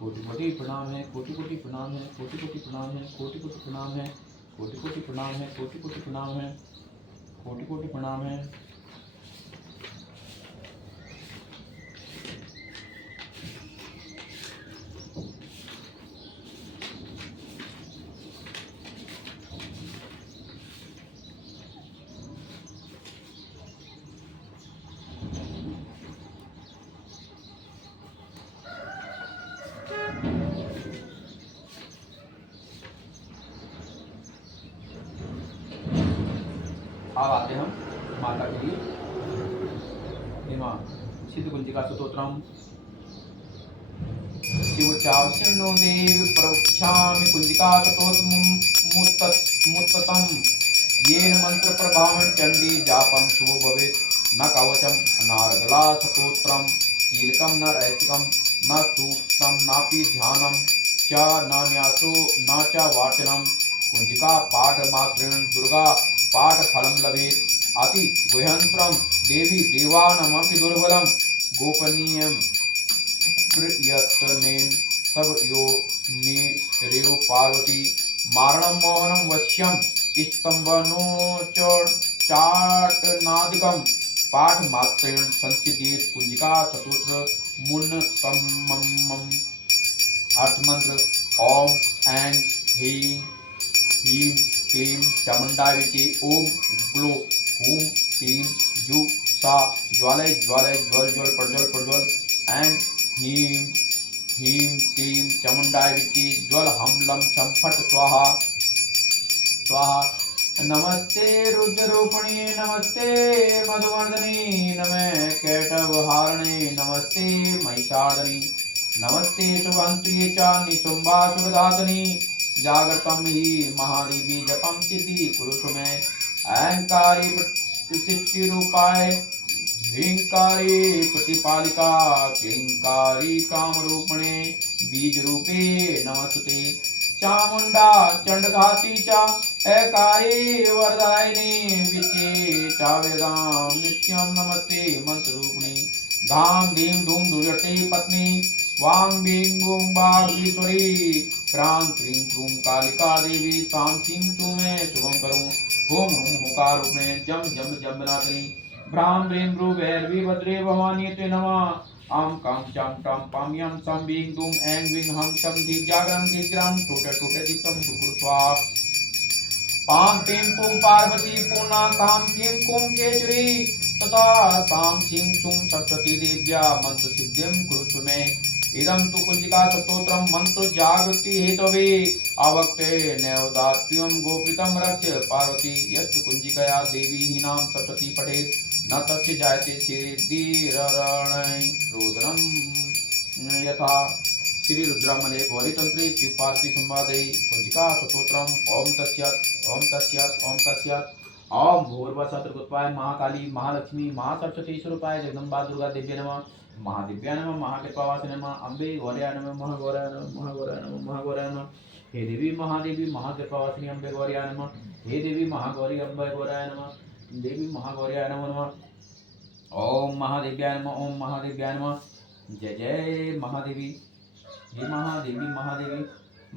कोटि कोटि प्रणाम है, कोटि कोटि प्रणाम है, कोटि कोटि प्रणाम है, कोटि कोटि प्रणाम है, कोटि कोटि प्रणाम है, कोटि कोटि प्रणाम है, कोटि कोटि प्रणाम है। अब आते हैं हम माता के लिए हेमा सिद्ध कुंजिका स्तोत्रम। शिवचाशनो देव प्रवक्ष्यामि कुंजिका स्तोत्रमुत्तम येन मंत्र प्रभावं चंडी जापं शुभो भवेत् न कवचम नारगला स्तोत्रम कीलकम न रैतिकम न सूक्तम नापि ध्यानम च न न्यासो न च वाचनम कुंजिका पाठ मात्रेण दुर्गा पाठ फलम लभेत् अति गुह्यंत्रम देवी देवानमपि दुर्बलम गोपनीयम प्रयत्नेन सब यो रेव पार्वती मारणं मोहनं वश्यं स्तंभनो चाटनादिकं पाठ मात्रेण संसिद्धित कुंजिका स्तोत्र मुन्नतमम् अर्थमंत्र ओम एंड ह्रीं क्लीं चामुंडाय विचे ओम ग्लो हूम क्लीं जू सा ज्वालय ज्वालय ज्वल ज्वल प्रज्वल प्रज्वल एंड ह्रीं क्लीं चामुंडाय विचे ज्वल हम लम छम फट स्वाहा स्वाहा। नमस्ते रुद्ररूपिणी नमस्ते मधुमर्दनी नमः कैटवहारिणे नमस्ते महिषादनी नमस्ते शुभंत्रिये च निशुंभासुरधातनी जागृतं हि महादेवी जपं सिद्धि कुरुषु मे अहंकारी प्रतिष्ठिरूपाय ह्रींकारी प्रतिपालिका क्लींकारी कामरूपिणे बीजरूपे नमस्ते चामुंडा चंडघाती च अकारी वरदायिनी विचे चावेदां नित्यं नमस्ते मंत्ररूपिणी धाम धीम धूम दुर्जटे पत्नी वांग बीं गुं बागीश्वरी क्रां क्रीं क्रूं कालिका देवी तां चिं तु मे शुभं करो हुम हुम हुकार रूपिणे जम जम जम्बनादिनी भ्रां ब्रीं ब्रू भैरवी भद्रे भवानी ते नमः आम काम चाम टाम पाम्यम सम बीं दुम ऐं विं हम शम दीप जागरम दीग्राम टोटे टोटे दीपम गुरु स्वाहा पाम टीं पुं पार्वती पूर्णा काम किं कुं केशरी तथा ताम सिंह तुम सरस्वती देव्या मंत्र सिद्धिं कुरुषु मे इदं तु कुंजिका स्तोत्रम मंत्र जागृति हेतवे आवक्ते नैवदात्र्यं गोपितं रक्ष्य पार्वती यस्तु कुंजिकया देवी हीनां सरस्वती पठेत् न तस्य जायते सिद्धिररणै रोदनं यथा श्री रुद्रमले गौरीतंत्रे शिवपार्वती संवादे कुंजिका स्तोत्रम ओम तस्यात् ओम तस्यात् ओम तस्यात् ओम भूर्भुवस्सुतगुप्ताय महाकाली महालक्ष्मी महासरस्वती स्वरूपाय जगदम्बा दुर्गा देव्यै नमः महादिव्याय नमः महाकृपावासिने नमः अम्बे गौर्याय नमः महागौराय नमः महागौराय नमः महागौराय नमः हे देवी महादेवी महाकृपावासिनी अम्बे गौर्याय नमः हे देवी महागौरी अम्बे गौराय नमः देवी महागौर्याय नमो नमः ओम महादेव्याय नमः ओम महादेव्याय नमः जय जय महादेवी हे महादेवी महादेवी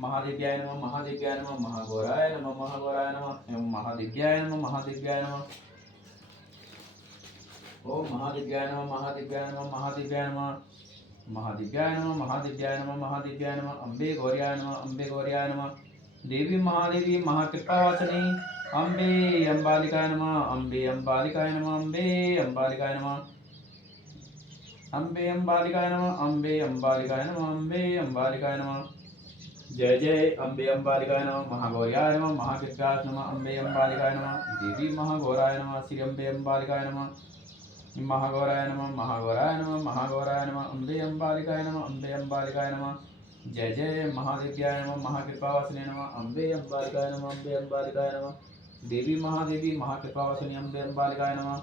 महादेव्याय नमः महादेव्याय नमः महागौराय नमः महागौराय नमः एवं महादेव्याय नमः महादेव्याय नमः ओम महादेव्याय नमः महादेव्याय नमः महादेव्याय नमः महादेव्याय नमः महादेव्याय नमः महादेव्याय नमः अम्बे गौर्याय नमः अम्बे गौर्याय नमः देवी महादेवी महाकृपावासिनी अम्बे अम्बालिकाय नमः अम्बे अम्बालिकाय नमः अम्बे अम्बालिकाय नमः अम्बे अम्बालिकाय नमः अम्बे अम्बालिकाय नमः अम्बे अम्बालिकाय नमः जय जय अम्बे अम्बालिकाय नमः महागौर्याय नमः महाकृपाय नमः अम्बे अम्बालिकाय नमः देवी महागौराय नमः श्री अम्बे अम्बालिकाय नमः महागौराय नमः महागौराय नमः महागौराय नमः अम्बे अम्बालिकाय नमः अम्बे अम्बालिकाय नमः जय जय महादेव्याय नमः महाकृपावासिने नमः अम्बे अम्बालिकाय नमः अम्बे अम्बालिकाय नमः देवी महादेवी महाकृपावासिनी अम्बे अम्बालिकाय नमः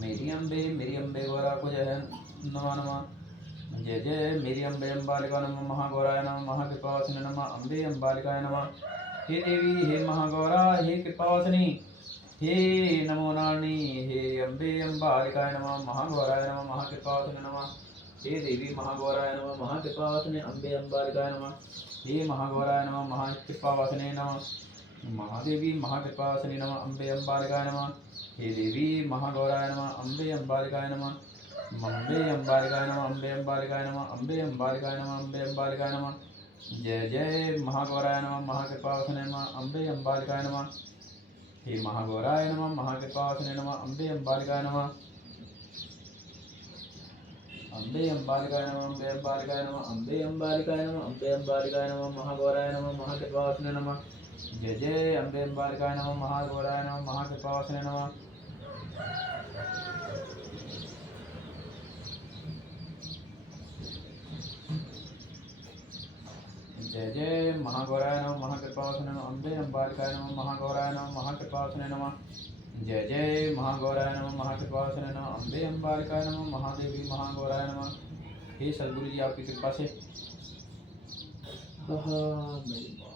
मेरी अम्बे गौरा को जय नमः नमः जय जय मेरी अम्बे अम्बालिका नमः महागौराय नमः महाकृपावासिने नमः अम्बे अम्बालिकाय नमः हे देवी हे महागौरा हे कृपावासिनी हे नमो नारायणी हे अम्बे अम्बालिकाय नमः महागौराय नमः महाकृपावासिने नमः हे देवी महागौराय नमः महाकृपावासिने अम्बे अम्बालिकाय नमः हे महागौराय नमः महाकृपावासिने नमः महादेवी महाकृपासने नमः। अम्बे अम्बालिकाय नमः। हे देवी महागौराय नमः। अम्बे अम्बालिकाय नमः। अम्बे अम्बालिकाय नमः। अम्बे अम्बालिकाय नमः। अम्बे अम्बालिकाय नमः। अम्बे अम्बालिकाय नमः। जय जय महागौराय नमः। महाकृपासने नमः। अम्बे अम्बालिकाय नमः। हे महागौराय नमः। महाकृपासने नमः। अम्बे अम्बालिकाय नमः। अम्बे अम्बालिकाय नमः। अम्बे अम्बालिकाय नमः। अम्बे अम्बालिकाय नमः। अम्बे अम्बालिकाय नमः। महागौराय नमः। महाकृपासने नमः। जय जय अम्बे अम्बालिकाय नमः। महागौराय नमः। महाकृपासने नमः। जय जय महागौराय नमः। महाकृपासने नमः। अम्बे अम्बालिकाय नमः। महागौराय नमः। महाकृपासने नमः। जय जय महागौराय नमः। महाकृपासने नमः। अम्बे अम्बालिकाय नमः। महादेवी महागौराय नमः। हे सद्गुरु जी आपकी कृपा से मेरी माँ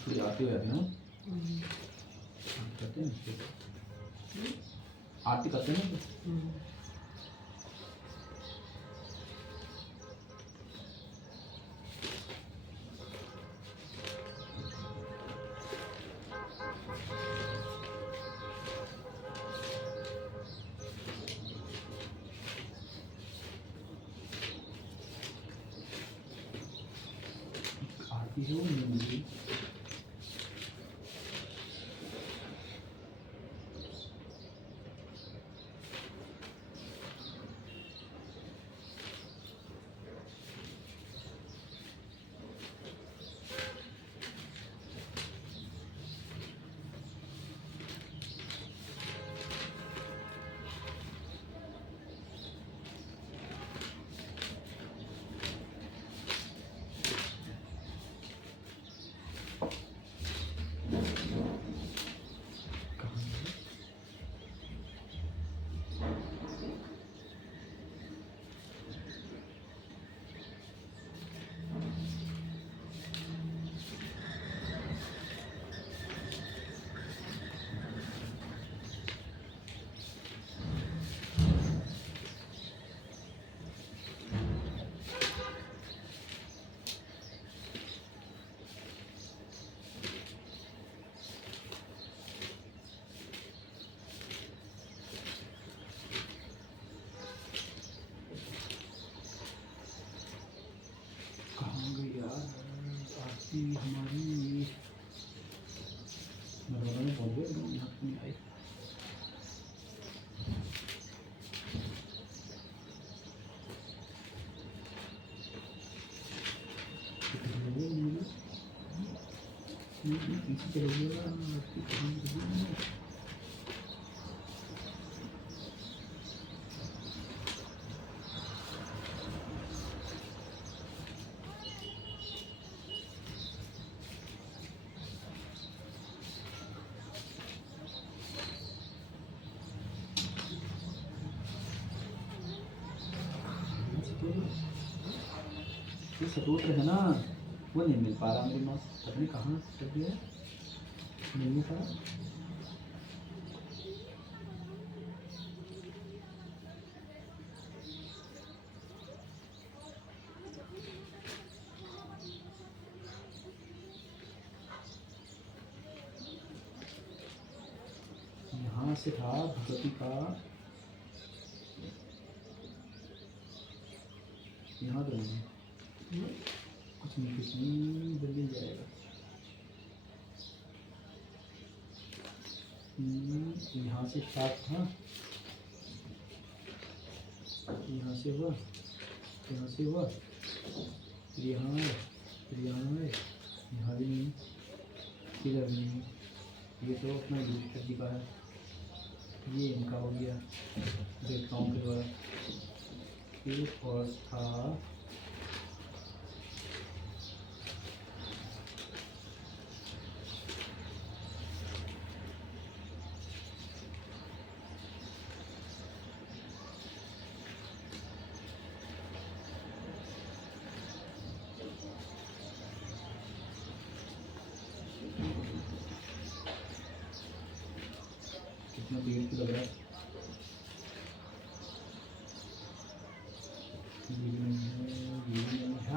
थोड़ी आरती हो जाती है ना करते हैं आरती करते हैं आती है वो नहीं मिल रही। कहाँ गई यार आरती हमारी? नर्मदा में बहुत देर यहाँ पे नहीं आई। पीछे चले गया आरती कहाँ गई? ये सतूत्र है ना, वो नहीं मिल पा रहा मेरे पास, पता नहीं कहाँ चल गया है, मिल नहीं पा रहा। यहाँ से था भगवती का, यहाँ तो नहीं है, कुछ नहीं जल्दी जाएगा। यहाँ से स्टार्ट था, यहाँ से हुआ, यहाँ से हुआ, फिर यहाँ आए, फिर यहाँ आए, यहाँ भी नहीं, इधर भी नहीं। ये तो अपना युधिष्ठिर जी का है, ये इनका हो गया देवताओं के द्वारा। एक और था कितना देर की लग रहा है, ये भी नहीं है, ये भी नहीं है,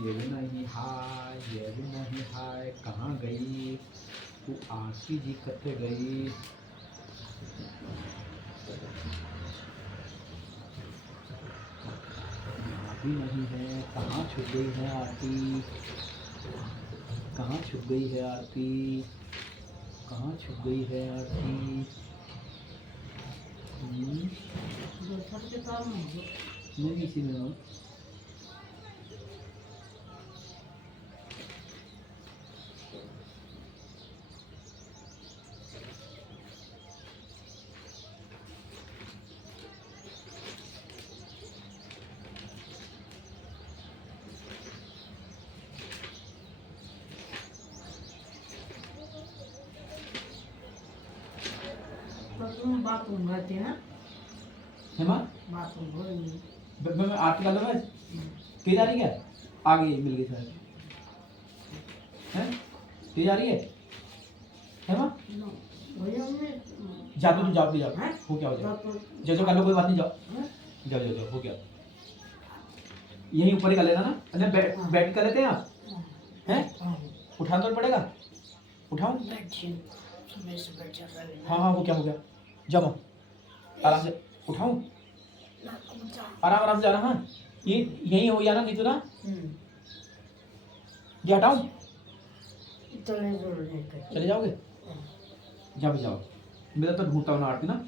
ये भी नहीं है, ये भी नहीं है, कहाँ गई वो आरती जी? कत्ते गई? यहाँ भी नहीं है, कहाँ छुप गई है आरती? कहाँ छुप गई है आरती? कहाँ छुप गई है आरती? नहीं इसी में हूँ। बाथरूम रहते हैं, हेमा बाथरूम मैं आरती कर लूँगा। तेज आ रही है, आ गई, मिल गई सर। हैं तेज आ रही है हेमा? जा तो, जाओ जाओ, हो क्या हो जाओ, जो जो कर लो, कोई बात नहीं, जाओ जाओ जाओ जाओ, हो गया। यहीं ऊपर ही कर लेना ना, अच्छा बैठ कर लेते हैं आप, हैं? उठाना तो पड़ेगा, उठाओ। हाँ हाँ, हो क्या, हो गया, जाओ आराम से उठाऊं, आराम आराम से जाना। हाँ ये यहीं हो जाना, नहीं तो ना ये हटाऊं? चले जो लेकर चले जाओगे? जा भी जाओ, मेरा तो ढूंढता हूँ ना आरती ना।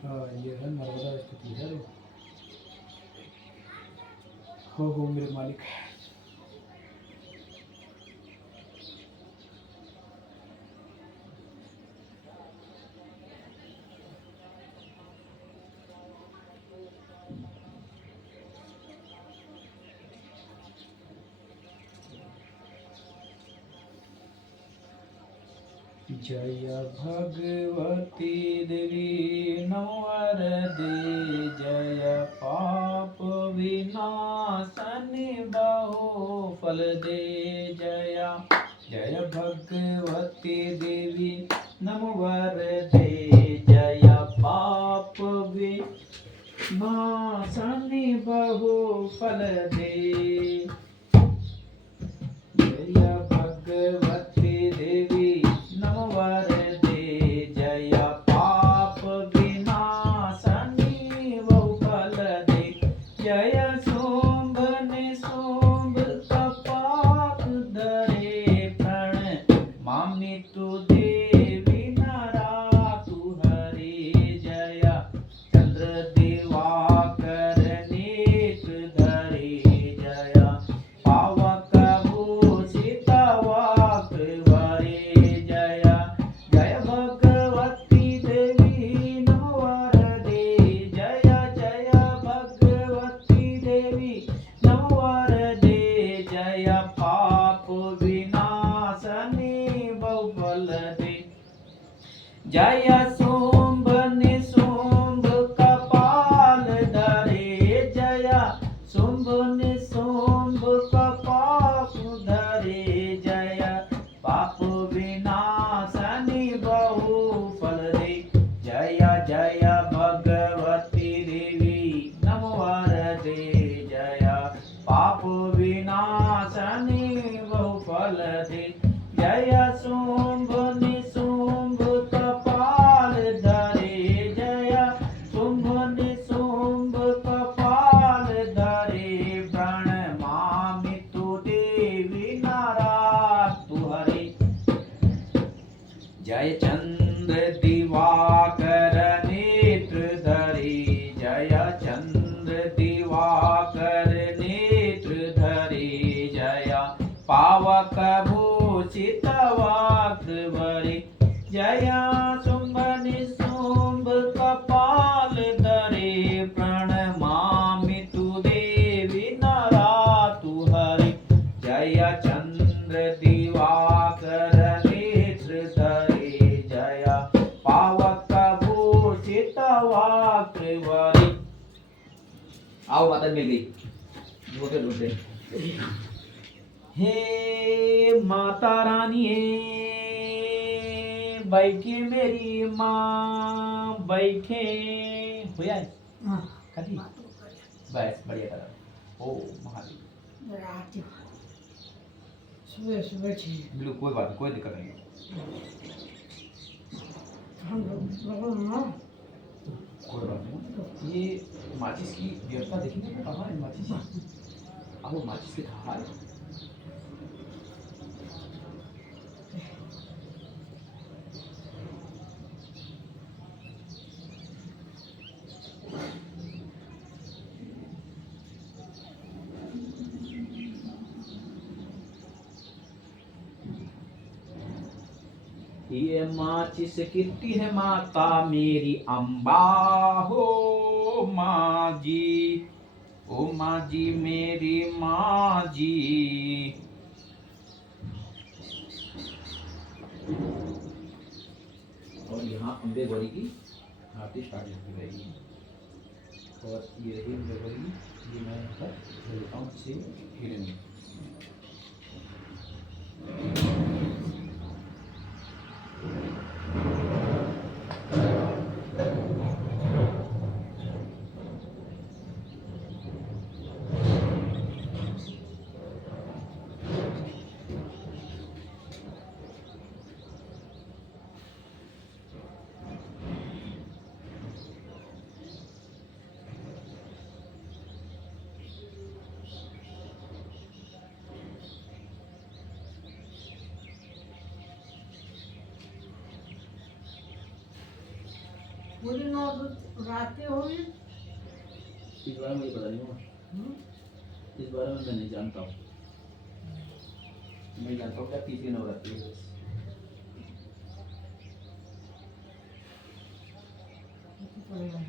हाँ, ये है नर्मदा स्थिति है। हो मेरे मालिक। जय भगवती देवी नवर दे, जय पाप विनाशनि बहु फल दे। जय भगवती देवी नमवर दे, जय पाप विनाशनि बहु फल दे। जय भगवती देवी नमवर दे, जय पाप विनाशनि बहु फल दे। जय शुंभ निशुंभ कपाट धरे, प्रणमामि तु देवी नारातु हरे। जय चंद्र दिवाकर नेत्र धरे, जय पावक भूषित वक्र वरे। जय जय भगवती देवी नमवर दे, जय जय भगवती देवी नमवर दे। जय पाप विनाशनि बहु फल दे। जय शुंभ निशुंभ कपाल धरे, जय शुंभ निशुंभ कपाल धरे। जय पाप विनाशनि बहु फल दे। जय जय भगवती देवी नमवर दे, जय पाप विनाशनि बहु फल दे। जय शुंभ निशुंभ कपाल धरे, जय शुंभ निशुंभ कपाल धरे। प्रणमामि तु देवी नारातु हरे। जय चंद्र दिवाकर नेत्र धरे, जय चंद्र दिवाकर नेत्र धरे। जय पावक भूषित वक्र वरे। जय शुंभ निशुंभ कपाल धरे, प्रणमामि तु देवी नारातु हरे। जय चंद्र दिवाकर नेत्र धरे, जय पावक भूषित वक्र वरे। आओ माता मिल गई, ढूंढते ढूंढते। हे माता रानी बैठिए मेरी माँ, बैठे हुआ है हाँ खाली बस बढ़िया करा। ओ महादेव रात सुबह सुबह चाहिए बिल्कुल कोई बात नहीं, कोई दिक्कत नहीं है। हम लोग ना कोई बात नहीं। ये माचिस की व्यवस्था देखिए ना, कहाँ है माचिस? अब वो माचिस के कहाँ है? ये माचिस कितनी है माता मेरी अम्बा हो माँ जी। ओ माँ जी मेरी माँ जी। और यहाँ अम्बे गौरी की आरती स्टार्ट होती रहेगी। और ये रही अम्बे गौरी की, ये मैं यहाँ पर धो देता हूँ इसे हीरे में। पूरी नौ रातें हुई। इस बारे में मुझे पता नहीं हुआ, इस बारे में मैं नहीं जानता हूँ। मैं जानता हूँ क्या तीसरी नवरात्रि है बस। पड़ेगा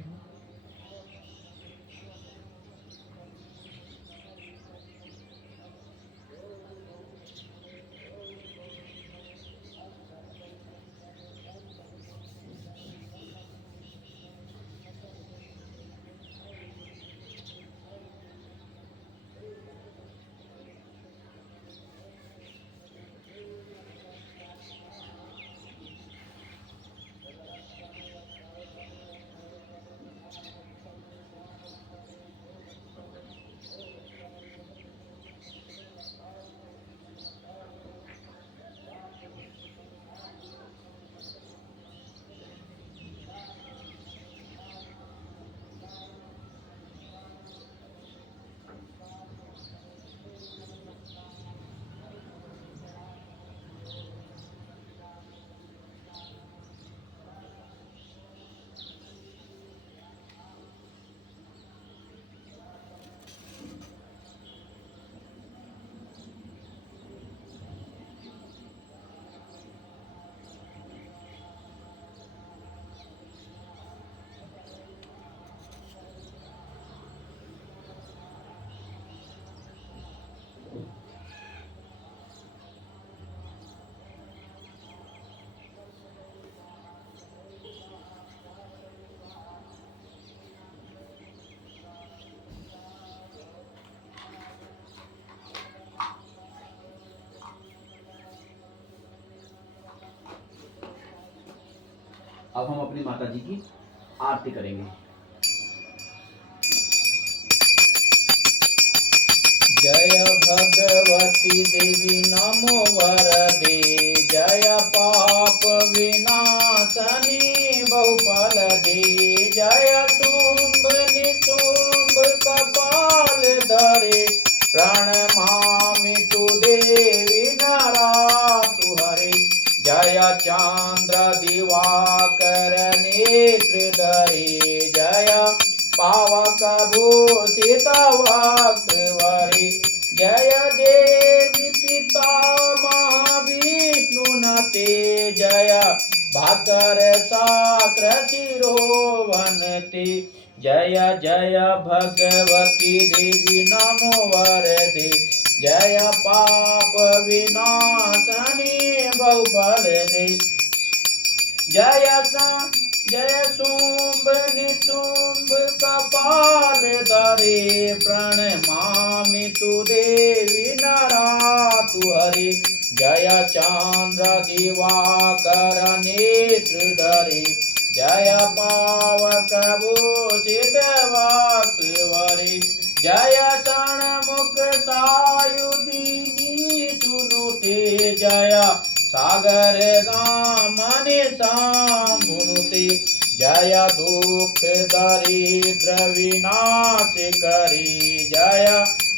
अब हम अपनी माता जी की आरती करेंगे। जय भगवती देवी नमो वरदे, जय पाप विनाशनी बहुफल दे, जय तुम्ब नितुम्ब कपाल धरे, प्रणमामि तु देवी नारातु हरे, जय चांद्र दिवाकर नेत्र धरे, जय पावक भूषित वक्त्रवरे, जय देवी पिता महाविष्णुनते, जय भास्कर साक्र शिरोवनते, जय जय भगवती देवी नमो वरदे, जय पाप विनाशनी बहुफल दे, जय शुंभ निशुंभ कपाल धरे, प्रणमामि तु देवी नारातु हरे, जय चांद्र दिवाकर नेत्र धरे, जय पावक भूषित वक्त्रवरे, जय चरणमुख सायुधिनी सुनुते, जय सागर गामनि शंभुनुते, जय दुख दरिद्र विनाश करी, जय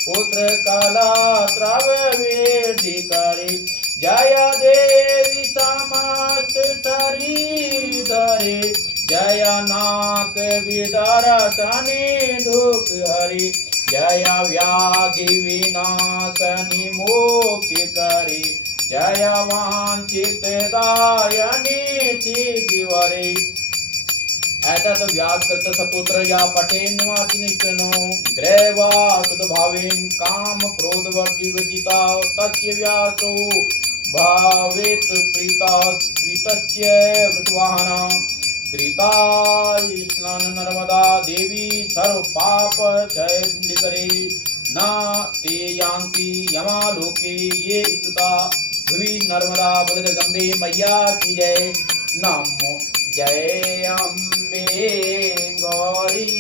पुत्र कलत्रव वृद्धि करी, जय देवी समस्त शरीर धरे, जय नाक विदर्शनी दुख हरि, जय व्याधि विनाशनी मोक्ष करी, जय वांछित दायनी सिद्धि वरे, एतत् व्याकृत सतोत्र या पठेन् निवासिनिष्ठनो ग्रहवा सुदभावेन काम क्रोध वर्जिता तस्य व्यासो भावेत प्रीतस्य वृतवाहना कृता स्नान नर्मदा देवी सर्व पाप क्षयकरे न ते यान्ति यमालोके ये स्तुता भुवि नर्मदा बलगंगे मैया की जय। नमो जय अम्बे गौरी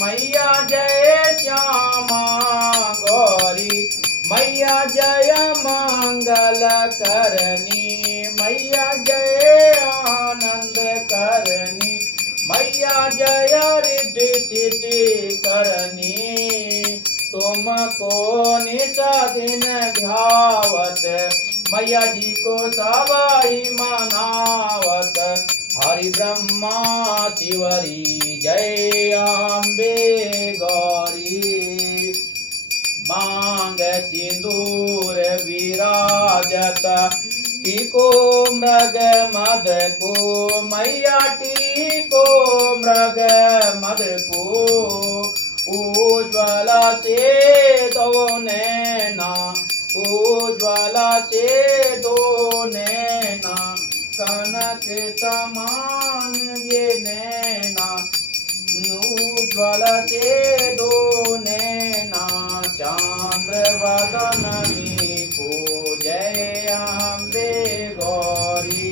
मैया जय श्यामा गौरी मैया जय मंगल करनी मैया जय आनंद करनी मैया जय रिद्धि सिद्धि करनी तुमको नित दिन ध्यावत मैया जी को सवाई मनावत हरि ब्रह्मा शिवरी जय अम्बे गौरी मांग सिंदूर विराजत टीको मृग मद को मैया टीको मृग मद को उज्ज्वला से दो नैना उज्ज्वला से दो नैना कनक समान ये नैना उज्ज्वला से दो नैना चांद्र वदनी को जय अम्बे गौरी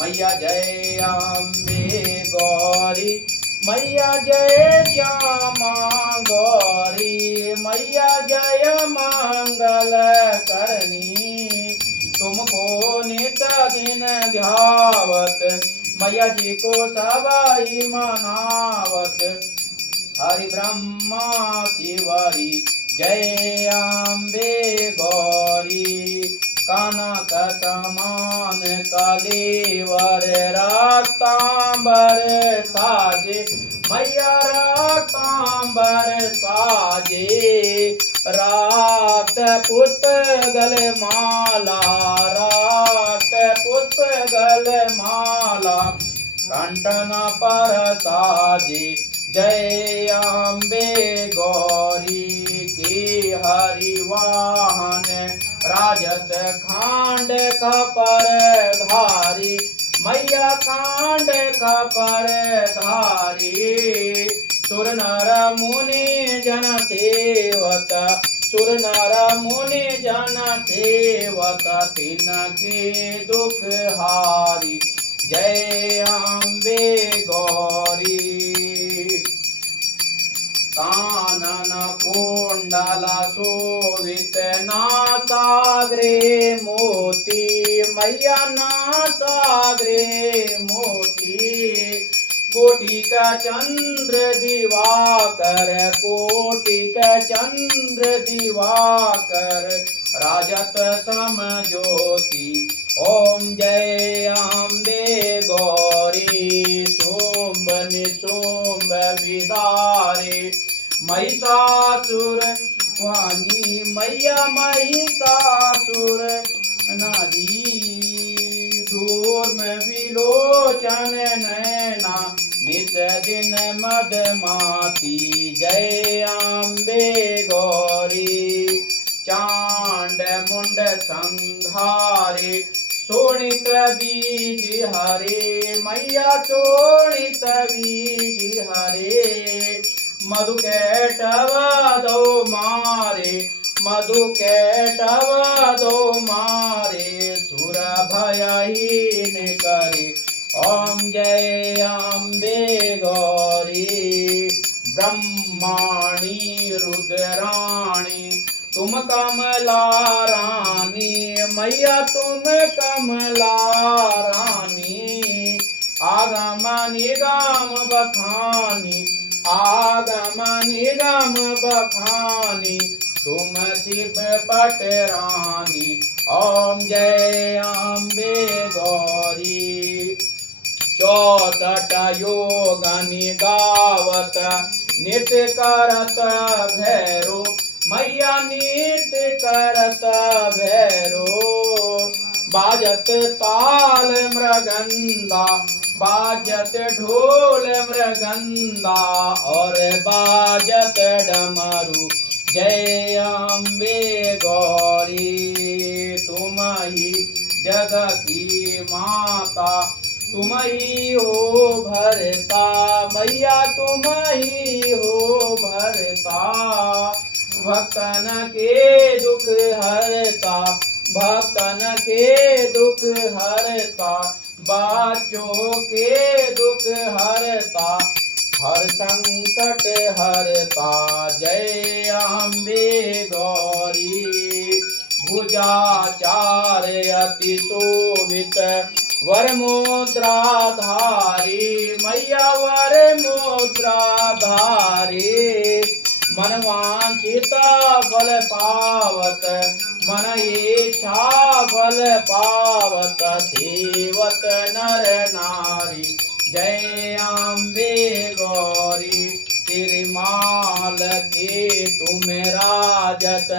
मैया जय अम्बे गौरी मैया जय श्यामा गौरी मैया जय मंगल करनी तुमको नित दिन ध्यावत मैया जी को सवाई मनावत हरि ब्रह्मा शिवरी जय अम्बे गौरी कनक समान कलेवर रक्तांबर साजे मैया रक्तांबर साजे रात पुष्प गल माला रात पुष्प गल माला कंठन पर साजे जय अम्बे गौरी के हरि वाहन राजत खांड खपर धारी मैया खांड खपर धारी सुर नर मुनि जन सेवत सुर नर मुनि जन सेवत तिनके दुख हारी जय अम्बे गौरी कानन कुंडला शोभित नासाग्रे मोती मैया नासाग्रे मोती कोटिक चंद्र दिवाकर कोटिक चंद्र दिवाकर राजत सम ज्योति ओम जय अम्बे गौरी सोम निशोम विदारे महिषासुर वाणी मैया महिषासुर नारी धूर्म विलोचन नैना नित दिन मदमाती जय अम्बे गौरी चांड मुंड संहारे शोणित बीज हरे मैया शोणित बीज हरे मधु कैटव दो मारे मधु कैटव दो मारे सुर भयहीन करे ओम जय अम्बे गौरी ब्रह्माणी रुद्राणी तुम कमला रानी मैया तुम कमला रानी आगम निगम बखानी आगम निगम बखानी तुम शिव पट रानी ओम जय अम्बे गौरी 64 योग निगावत नित्य करत भैरो मैया नित्य करत भैरो बाजत ताल मृगंदा बाजत ढोल मृगंदा और बाजत डमरू। जय अम्बे गौरी तुम ही जग की माता, तुम ही हो भरता मैया, तुम ही हो भरता। भक्तन के दुख हरता, भक्तन के दुख हरता, बच्चों के दुख हरता, हर संकट हरता। जय अम्बे गौरी भुजाचार अति शोभित वर मुद्राधारी मैया वर मुद्राधारी। मनवांछिता फल पावत मन इच्छा फल पावत सेवत नर नारी। जय अम्बे गौरी तिरमाल के तुम राजत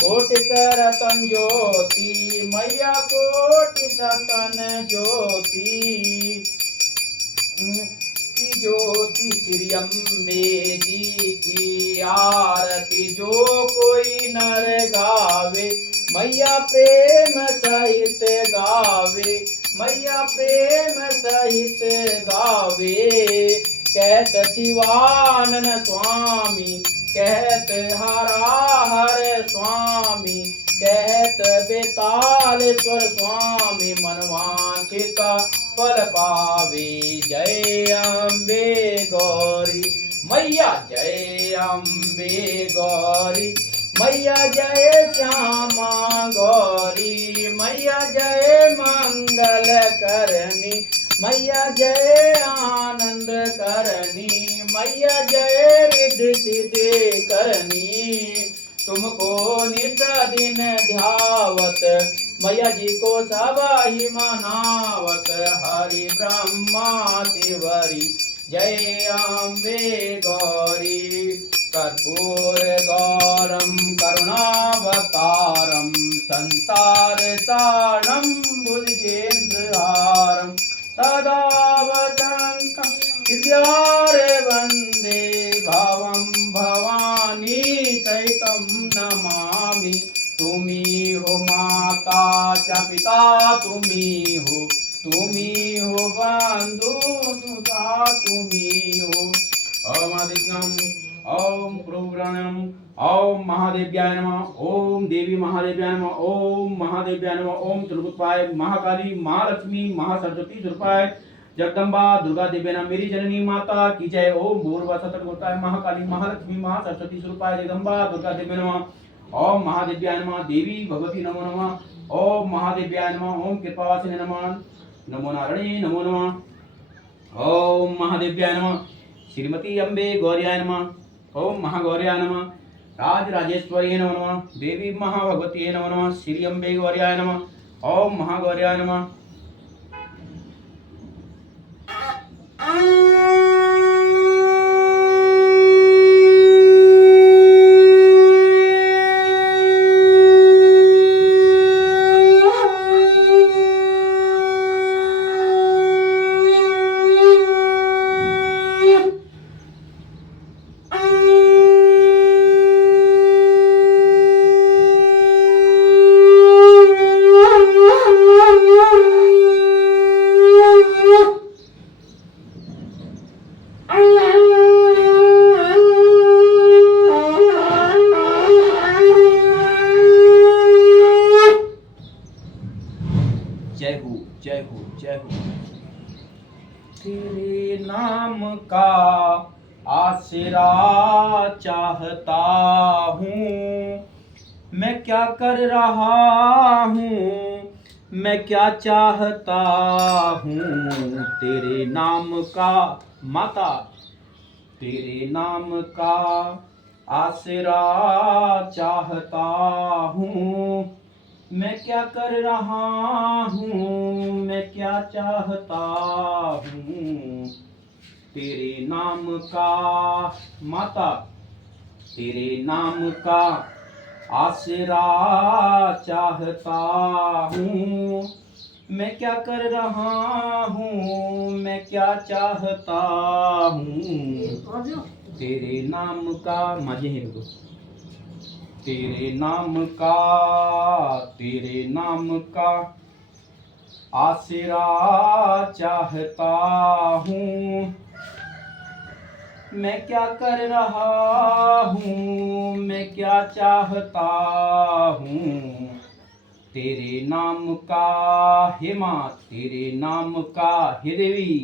कोटिक रतन ज्योति मैया कोटिक रतन ज्योति। की ज्योति श्री अम्बे जी की आरती जो कोई नर गावे मैया प्रेम सहित गावे, मैया प्रेम सहित गावे। कहत शिवानन स्वामी कहत हराहर स्वामी, कहत बेतालेश्वर स्वामी मनवांछित फल पावे। जय अम्बे गौरी मैया जय अम्बे गौरी मैया जय श्यामा गौरी मैया जय मंगल करनी मैया जय आनंद करनी मैया जय रिद्धि सिद्धि करनी। तुमको नित दिन ध्यावत मैया जी को सब ही मनावत हरि ब्रह्मा शिवरी। जय अम्बे गौरी कर्पूर गौरम करुणावतारम संसार सारम भुजगेन्द्रहारम सदा वदन्तं विद्यारे वन्दे भावं भवानी सहितं नमामि। तुमी हो माता च पिता तुमी हो बंधु सुता तुमी हो। ओम आदित्यम ओम प्रोग्राणम ओम महादेव्याय नमः ओम देवी महादेव्याय नमः ओम महादेव्याय नमः ओम त्रिपुत्राय महाकाली महालक्ष्मी महासरस्वती स्वरूपाय जगदम्बा दुर्गा देवी नाम मेरी जननी माता की जय। ओम भूर्भुवः सतर्कोताय महाकाली महालक्ष्मी महासरस्वती स्वरूपाय जगदम्बा दुर्गा देवी नमः। ओम महादेव्याय नमः देवी भगवती नमो नमः। ओम महादेव्याय नमः ओम कृपावासिने नमः नमो नारायणे नमो नमः। ओम महादेव्याय नमः श्रीमती अम्बे गौर्याय नमः। ओम महागौर्याय नमः राज राजेश्वरी नमो नमः देवी महाभगवती नमो नमः श्री अम्बे गौर्याय नमः। ओम महागौर्याय नमः। जय हो जय हो। तेरे नाम का आसरा चाहता हूँ मैं क्या कर रहा हूँ मैं क्या चाहता हूँ। तेरे नाम का माता तेरे नाम का आसरा चाहता हूँ मैं क्या कर रहा हूँ मैं क्या चाहता हूँ। तेरे नाम का माता तेरे नाम का आसरा चाहता हूँ मैं क्या कर रहा हूँ, मैं क्या चाहता हूँ, और जो तेरे नाम का माजे है रुको, तेरे नाम का आसरा चाहता हूँ। मैं क्या कर रहा हूँ, मैं क्या चाहता हूँ, तेरे नाम का हे माँ, तेरे नाम का हे देवी,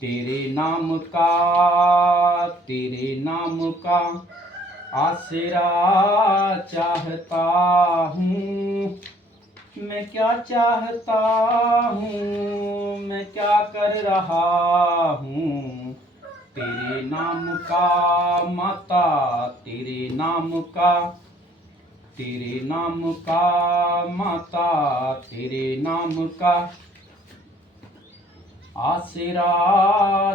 तेरे नाम का आसरा चाहता हूँ। मैं क्या चाहता हूँ, मैं क्या कर रहा हूँ, तेरे नाम का माता, तेरे नाम का माता, तेरे नाम का आसरा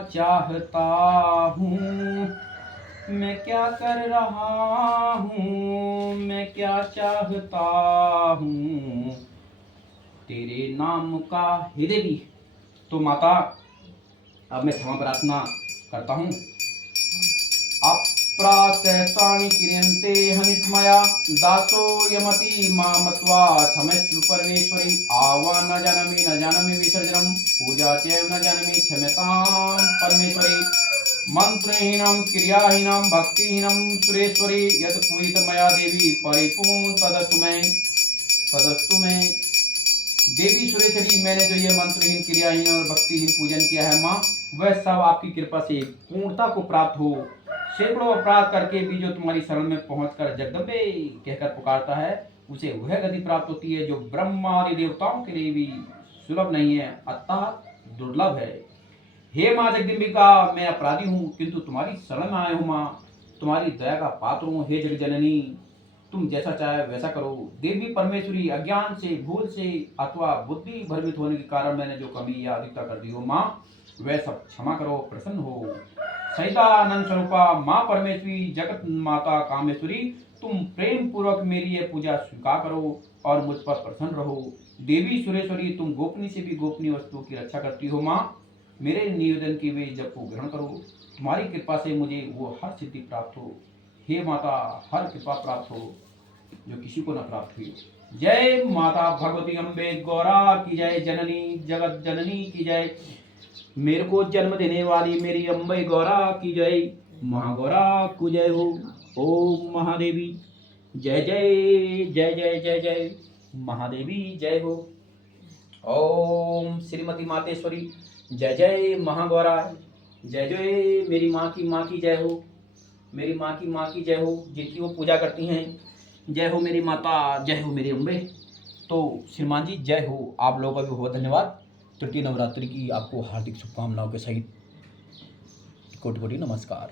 चाहता हूँ। मैं क्या कर रहा हूँ, मैं क्या चाहता हूँ, तेरे नाम का हे देवी। तो माता अब मैं क्षमा प्रार्थना करता हूँ। अप्राकृतानि क्रियन्ते हनित्मया दासो यमति मामत्वा क्षमस्व परमेश्वरी। आवा न जानमि विसर्जनम पूजा चैव न जानमि क्षम्यतां परमेश्वरी। मंत्रहीनं क्रियाहीनं भक्तिहीनं सुरेश्वरी। यत् पूजित मया देवी परिपूर्ण तदस्तु मैं देवी सुरेश्वरी। मैंने जो ये मंत्रहीन क्रियाहीन और भक्तिहीन पूजन किया है माँ, वह सब आपकी कृपा से पूर्णता को प्राप्त हो। सैकड़ों अपराध करके भी जो तुम्हारी शरण में पहुंचकर जगदम्बे कहकर पुकारता है, उसे वह गति प्राप्त होती है जो ब्रह्मा आदि देवताओं के लिए भी सुलभ नहीं है, अर्थात दुर्लभ है। हे माँ जगदम्बिका, मैं अपराधी हूँ किंतु तुम्हारी शरण में आया हूँ माँ, तुम्हारी दया का पात्र हूँ। हे जग जननी, तुम जैसा चाहे वैसा करो। देवी परमेश्वरी, अज्ञान से, भूल से अथवा बुद्धि भ्रमित होने के कारण मैंने जो कमी या अधिकता कर दी हो माँ, वह सब क्षमा करो, प्रसन्न हो। सहितानंद स्वरूपा माँ परमेश्वरी, जगत माता कामेश्वरी, तुम प्रेम पूर्वक मेरी यह पूजा स्वीकार करो और मुझ पर प्रसन्न रहो। देवी सुरेश्वरी, तुम गोपनीय से भी गोपनीय वस्तुओं की रक्षा करती हो माँ, मेरे निवेदन की वे जप को ग्रहण करो। तुम्हारी कृपा से मुझे वो हर सिद्धि प्राप्त हो। हे माता, हर कृपा प्राप्त हो जो किसी को न प्राप्त हुई। जय माता भगवती अम्बे गौरा की जय, जननी जगत जननी की जय। मेरे को जन्म देने वाली मेरी अम्बे गौरा की जय, महागौरा को जय हो। ओम महादेवी जय जय जय जय जय जय, महादेवी जय हो। ओम श्रीमती मातेश्वरी जय जय, महागौरा जय जय, मेरी माँ की जय हो, मेरी माँ की जय हो, जिनकी वो पूजा करती हैं। जय हो मेरी माता, जय हो मेरी अम्बे। तो श्रीमान जी जय हो, आप लोगों का भी बहुत धन्यवाद। तृतीय नवरात्रि की आपको हार्दिक शुभकामनाओं के सहित कोटि कोटि नमस्कार।